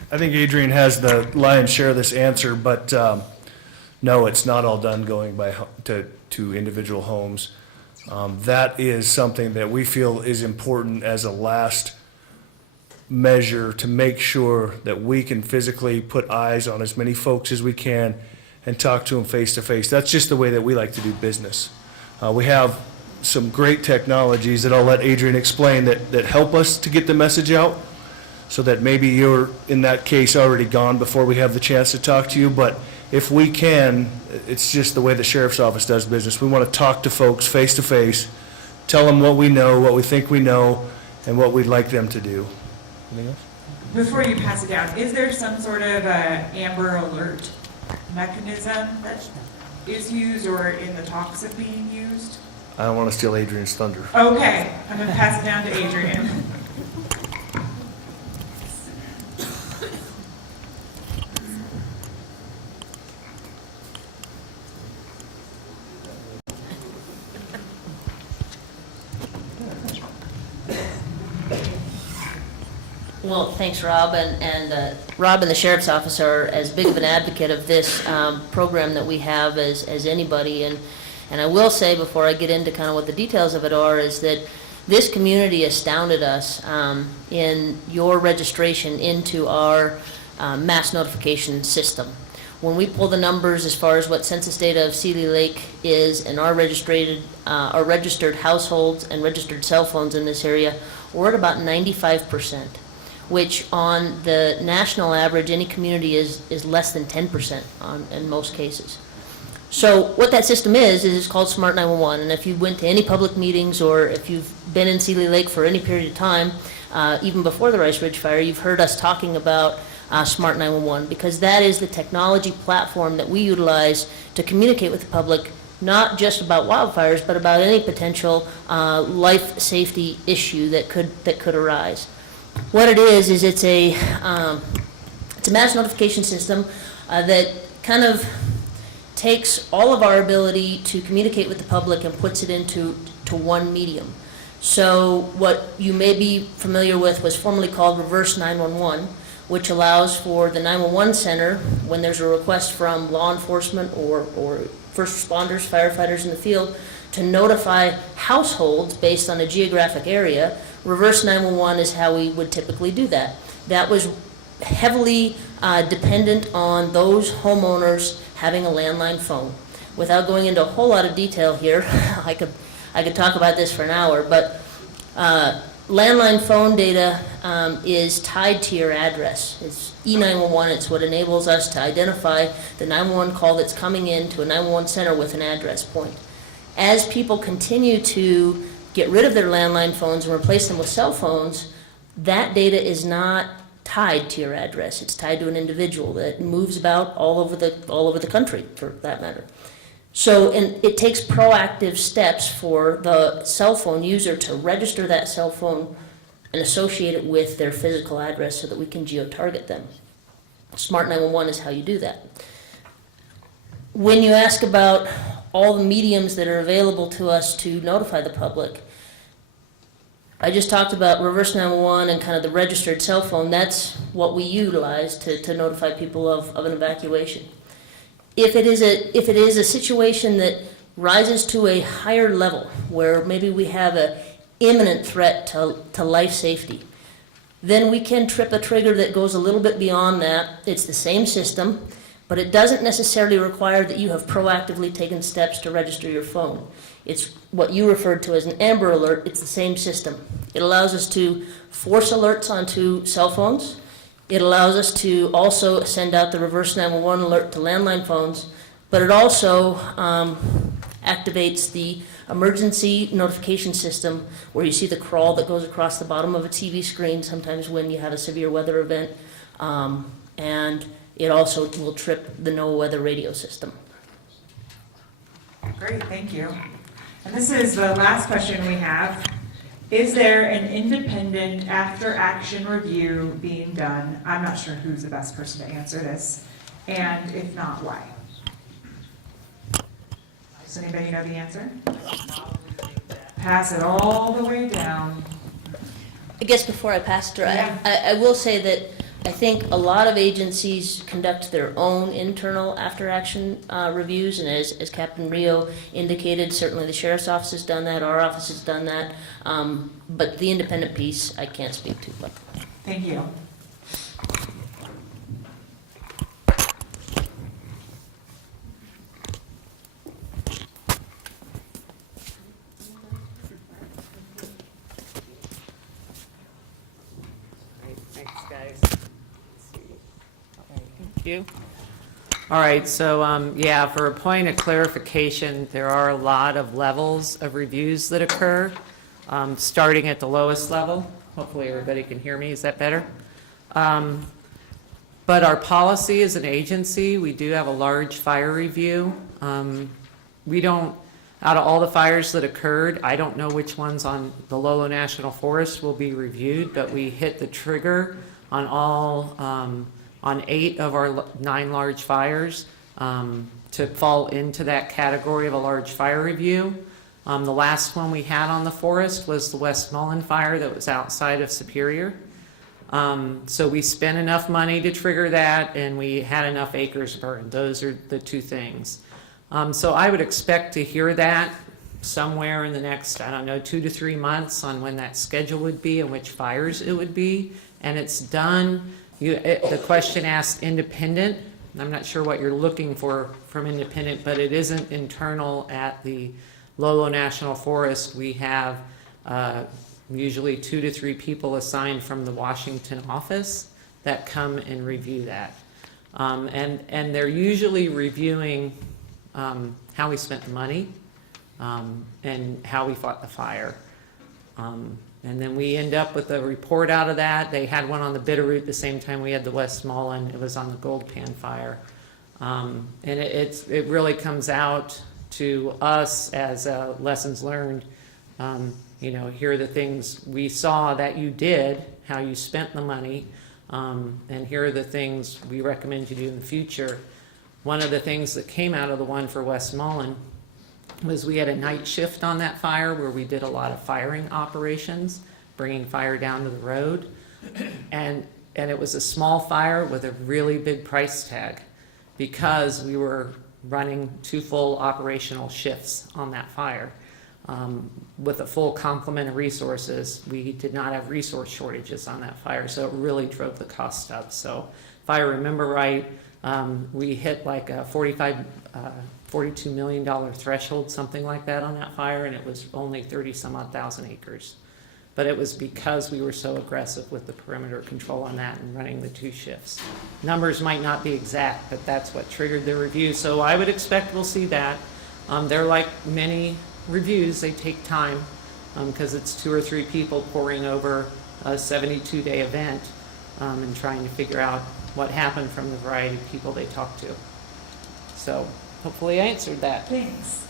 I think Adrian has the lion's share of this answer, but no, it's not all done going to individual homes. That is something that we feel is important as a last measure to make sure that we can physically put eyes on as many folks as we can and talk to them face to face. That's just the way that we like to do business. We have some great technologies that I'll let Adrian explain that help us to get the message out, so that maybe you're, in that case, already gone before we have the chance to talk to you. But if we can, it's just the way the sheriff's office does business. We want to talk to folks face to face, tell them what we know, what we think we know, and what we'd like them to do. Anything else? Before you pass it down, is there some sort of Amber Alert mechanism that is used or in the talks of being used? I don't want to steal Adrian's thunder. Okay, I'm gonna pass it down to Adrian. Well, thanks, Rob, and Rob and the Sheriff's Office are as big of an advocate of this program that we have as anybody, and I will say, before I get into kind of what the details of it are, is that this community astounded us in your registration into our mass notification system. When we pull the numbers as far as what census data of Seeley Lake is and our registered households and registered cell phones in this area, we're at about 95%. Which on the national average, any community is less than 10% in most cases. So what that system is it's called Smart 911, and if you went to any public meetings or if you've been in Seeley Lake for any period of time, even before the Rice Ridge fire, you've heard us talking about Smart 911, because that is the technology platform that we utilize to communicate with the public, not just about wildfires, but about any potential life safety issue that could arise. What it is it's a mass notification system that kind of takes all of our ability to communicate with the public and puts it into one medium. So what you may be familiar with was formerly called reverse 911, which allows for the 911 center, when there's a request from law enforcement or first responders, firefighters in the field, to notify households based on a geographic area. Reverse 911 is how we would typically do that. That was heavily dependent on those homeowners having a landline phone. Without going into a whole lot of detail here, I could talk about this for an hour, but landline phone data is tied to your address. It's E911, it's what enables us to identify the 911 call that's coming in to a 911 center with an address point. As people continue to get rid of their landline phones and replace them with cell phones, that data is not tied to your address. It's tied to an individual that moves about all over the country, for that matter. So, and it takes proactive steps for the cell phone user to register that cell phone and associate it with their physical address so that we can geo-target them. Smart 911 is how you do that. When you ask about all the mediums that are available to us to notify the public, I just talked about reverse 911 and kind of the registered cell phone. That's what we utilize to notify people of an evacuation. If it is a situation that rises to a higher level, where maybe we have an imminent threat to life safety, then we can trip a trigger that goes a little bit beyond that. It's the same system, but it doesn't necessarily require that you have proactively taken steps to register your phone. It's what you referred to as an Amber Alert. It's the same system. It allows us to force alerts onto cell phones. It allows us to also send out the reverse 911 alert to landline phones, but it also activates the emergency notification system, where you see the crawl that goes across the bottom of a TV screen sometimes when you have a severe weather event, and it also will trip the NOAA weather radio system. Great, thank you. And this is the last question we have. Is there an independent after-action review being done? I'm not sure who's the best person to answer this, and if not, why? Does anybody know the answer? Pass it all the way down. I guess before I pass it, Yeah. I will say that I think a lot of agencies conduct their own internal after-action reviews, and as Captain Rio indicated, certainly the Sheriff's Office has done that, our office has done that, but the independent piece I can't speak to. But. Thank you. you. All right, so, yeah, for a point of clarification, there are a lot of levels of reviews that occur, starting at the lowest level. Hopefully everybody can hear me, is that better? But our policy as an agency, we do have a large fire review. We don't, out of all the fires that occurred, I don't know which ones on the Lolo National Forest will be reviewed, but we hit the trigger on all, on 8 of our 9 large fires to fall into that category of a large fire review. The last one we had on the forest was the Westmoreland fire that was outside of Superior. So we spent enough money to trigger that, and we had enough acres burned. Those are the 2 things. So I would expect to hear that somewhere in the next, I don't know, 2 to 3 months on when that schedule would be and which fires it would be. And it's done. The question asked independent. I'm not sure what you're looking for from independent, but it isn't internal at the Lolo National Forest. We have usually 2 to 3 people assigned from the Washington office that come and review that. And they're usually reviewing how we spent the money and how we fought the fire. And then we end up with a report out of that. They had one on the Bitterroot the same time we had the Westmoreland. It was on the Gold Pan fire. And it really comes out to us as lessons learned. You know, here are the things we saw that you did, how you spent the money, and here are the things we recommend you do in the future. One of the things that came out of the one for Westmoreland was we had a night shift on that fire where we did a lot of firing operations, bringing fire down to the road. And it was a small fire with a really big price tag because we were running 2 full operational shifts on that fire. With a full complement of resources, we did not have resource shortages on that fire, so it really drove the cost up. So if I remember right, we hit like a $42 million threshold, something like that on that fire, and it was only 30-some-odd thousand acres. But it was because we were so aggressive with the perimeter control on that and running the 2 shifts. Numbers might not be exact, but that's what triggered the review. So I would expect we'll see that. They're like many reviews, they take time because it's 2 or 3 people poring over a 72-day event and trying to figure out what happened from the variety of people they talked to. So hopefully I answered that. Thanks.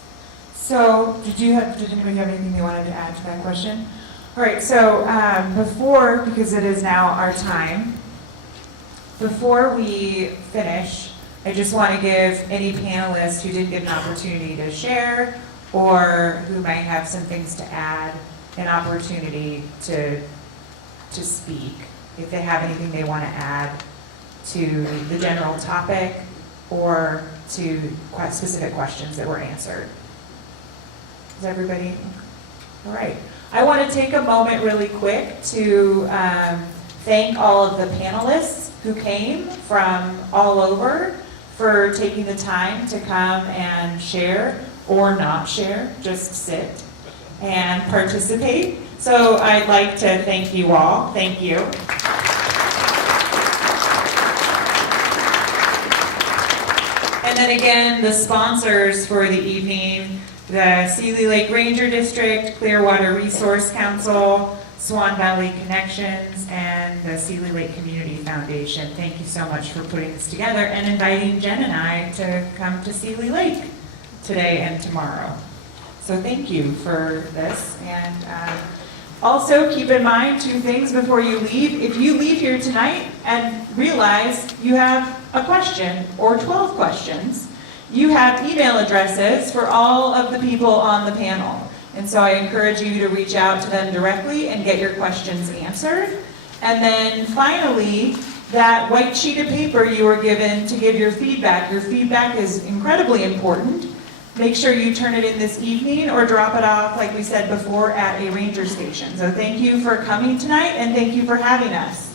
So did anybody have anything they wanted to add to that question? All right, so before, because it is now our time, before we finish, I just want to give any panelist who didn't get an opportunity to share or who might have some things to add an opportunity to speak, if they have anything they want to add to the general topic or to quite specific questions that were answered. Is everybody? All right. I want to take a moment really quick to thank all of the panelists who came from all over for taking the time to come and share or not share, just sit and participate. So I'd like to thank you all. Thank you. And then again, the sponsors for the evening, the Seeley Lake Ranger District, Clearwater Resource Council, Swan Valley Connections, and the Seeley Lake Community Foundation. Thank you so much for putting this together and inviting Jen and I to come to Seeley Lake today and tomorrow. So thank you for this. And also keep in mind 2 things before you leave. If you leave here tonight and realize you have a question or 12 questions, you have email addresses for all of the people on the panel. And so I encourage you to reach out to them directly and get your questions answered. And then finally, that white sheet of paper you were given to give your feedback is incredibly important. Make sure you turn it in this evening or drop it off, like we said before, at a ranger station. So thank you for coming tonight and thank you for having us.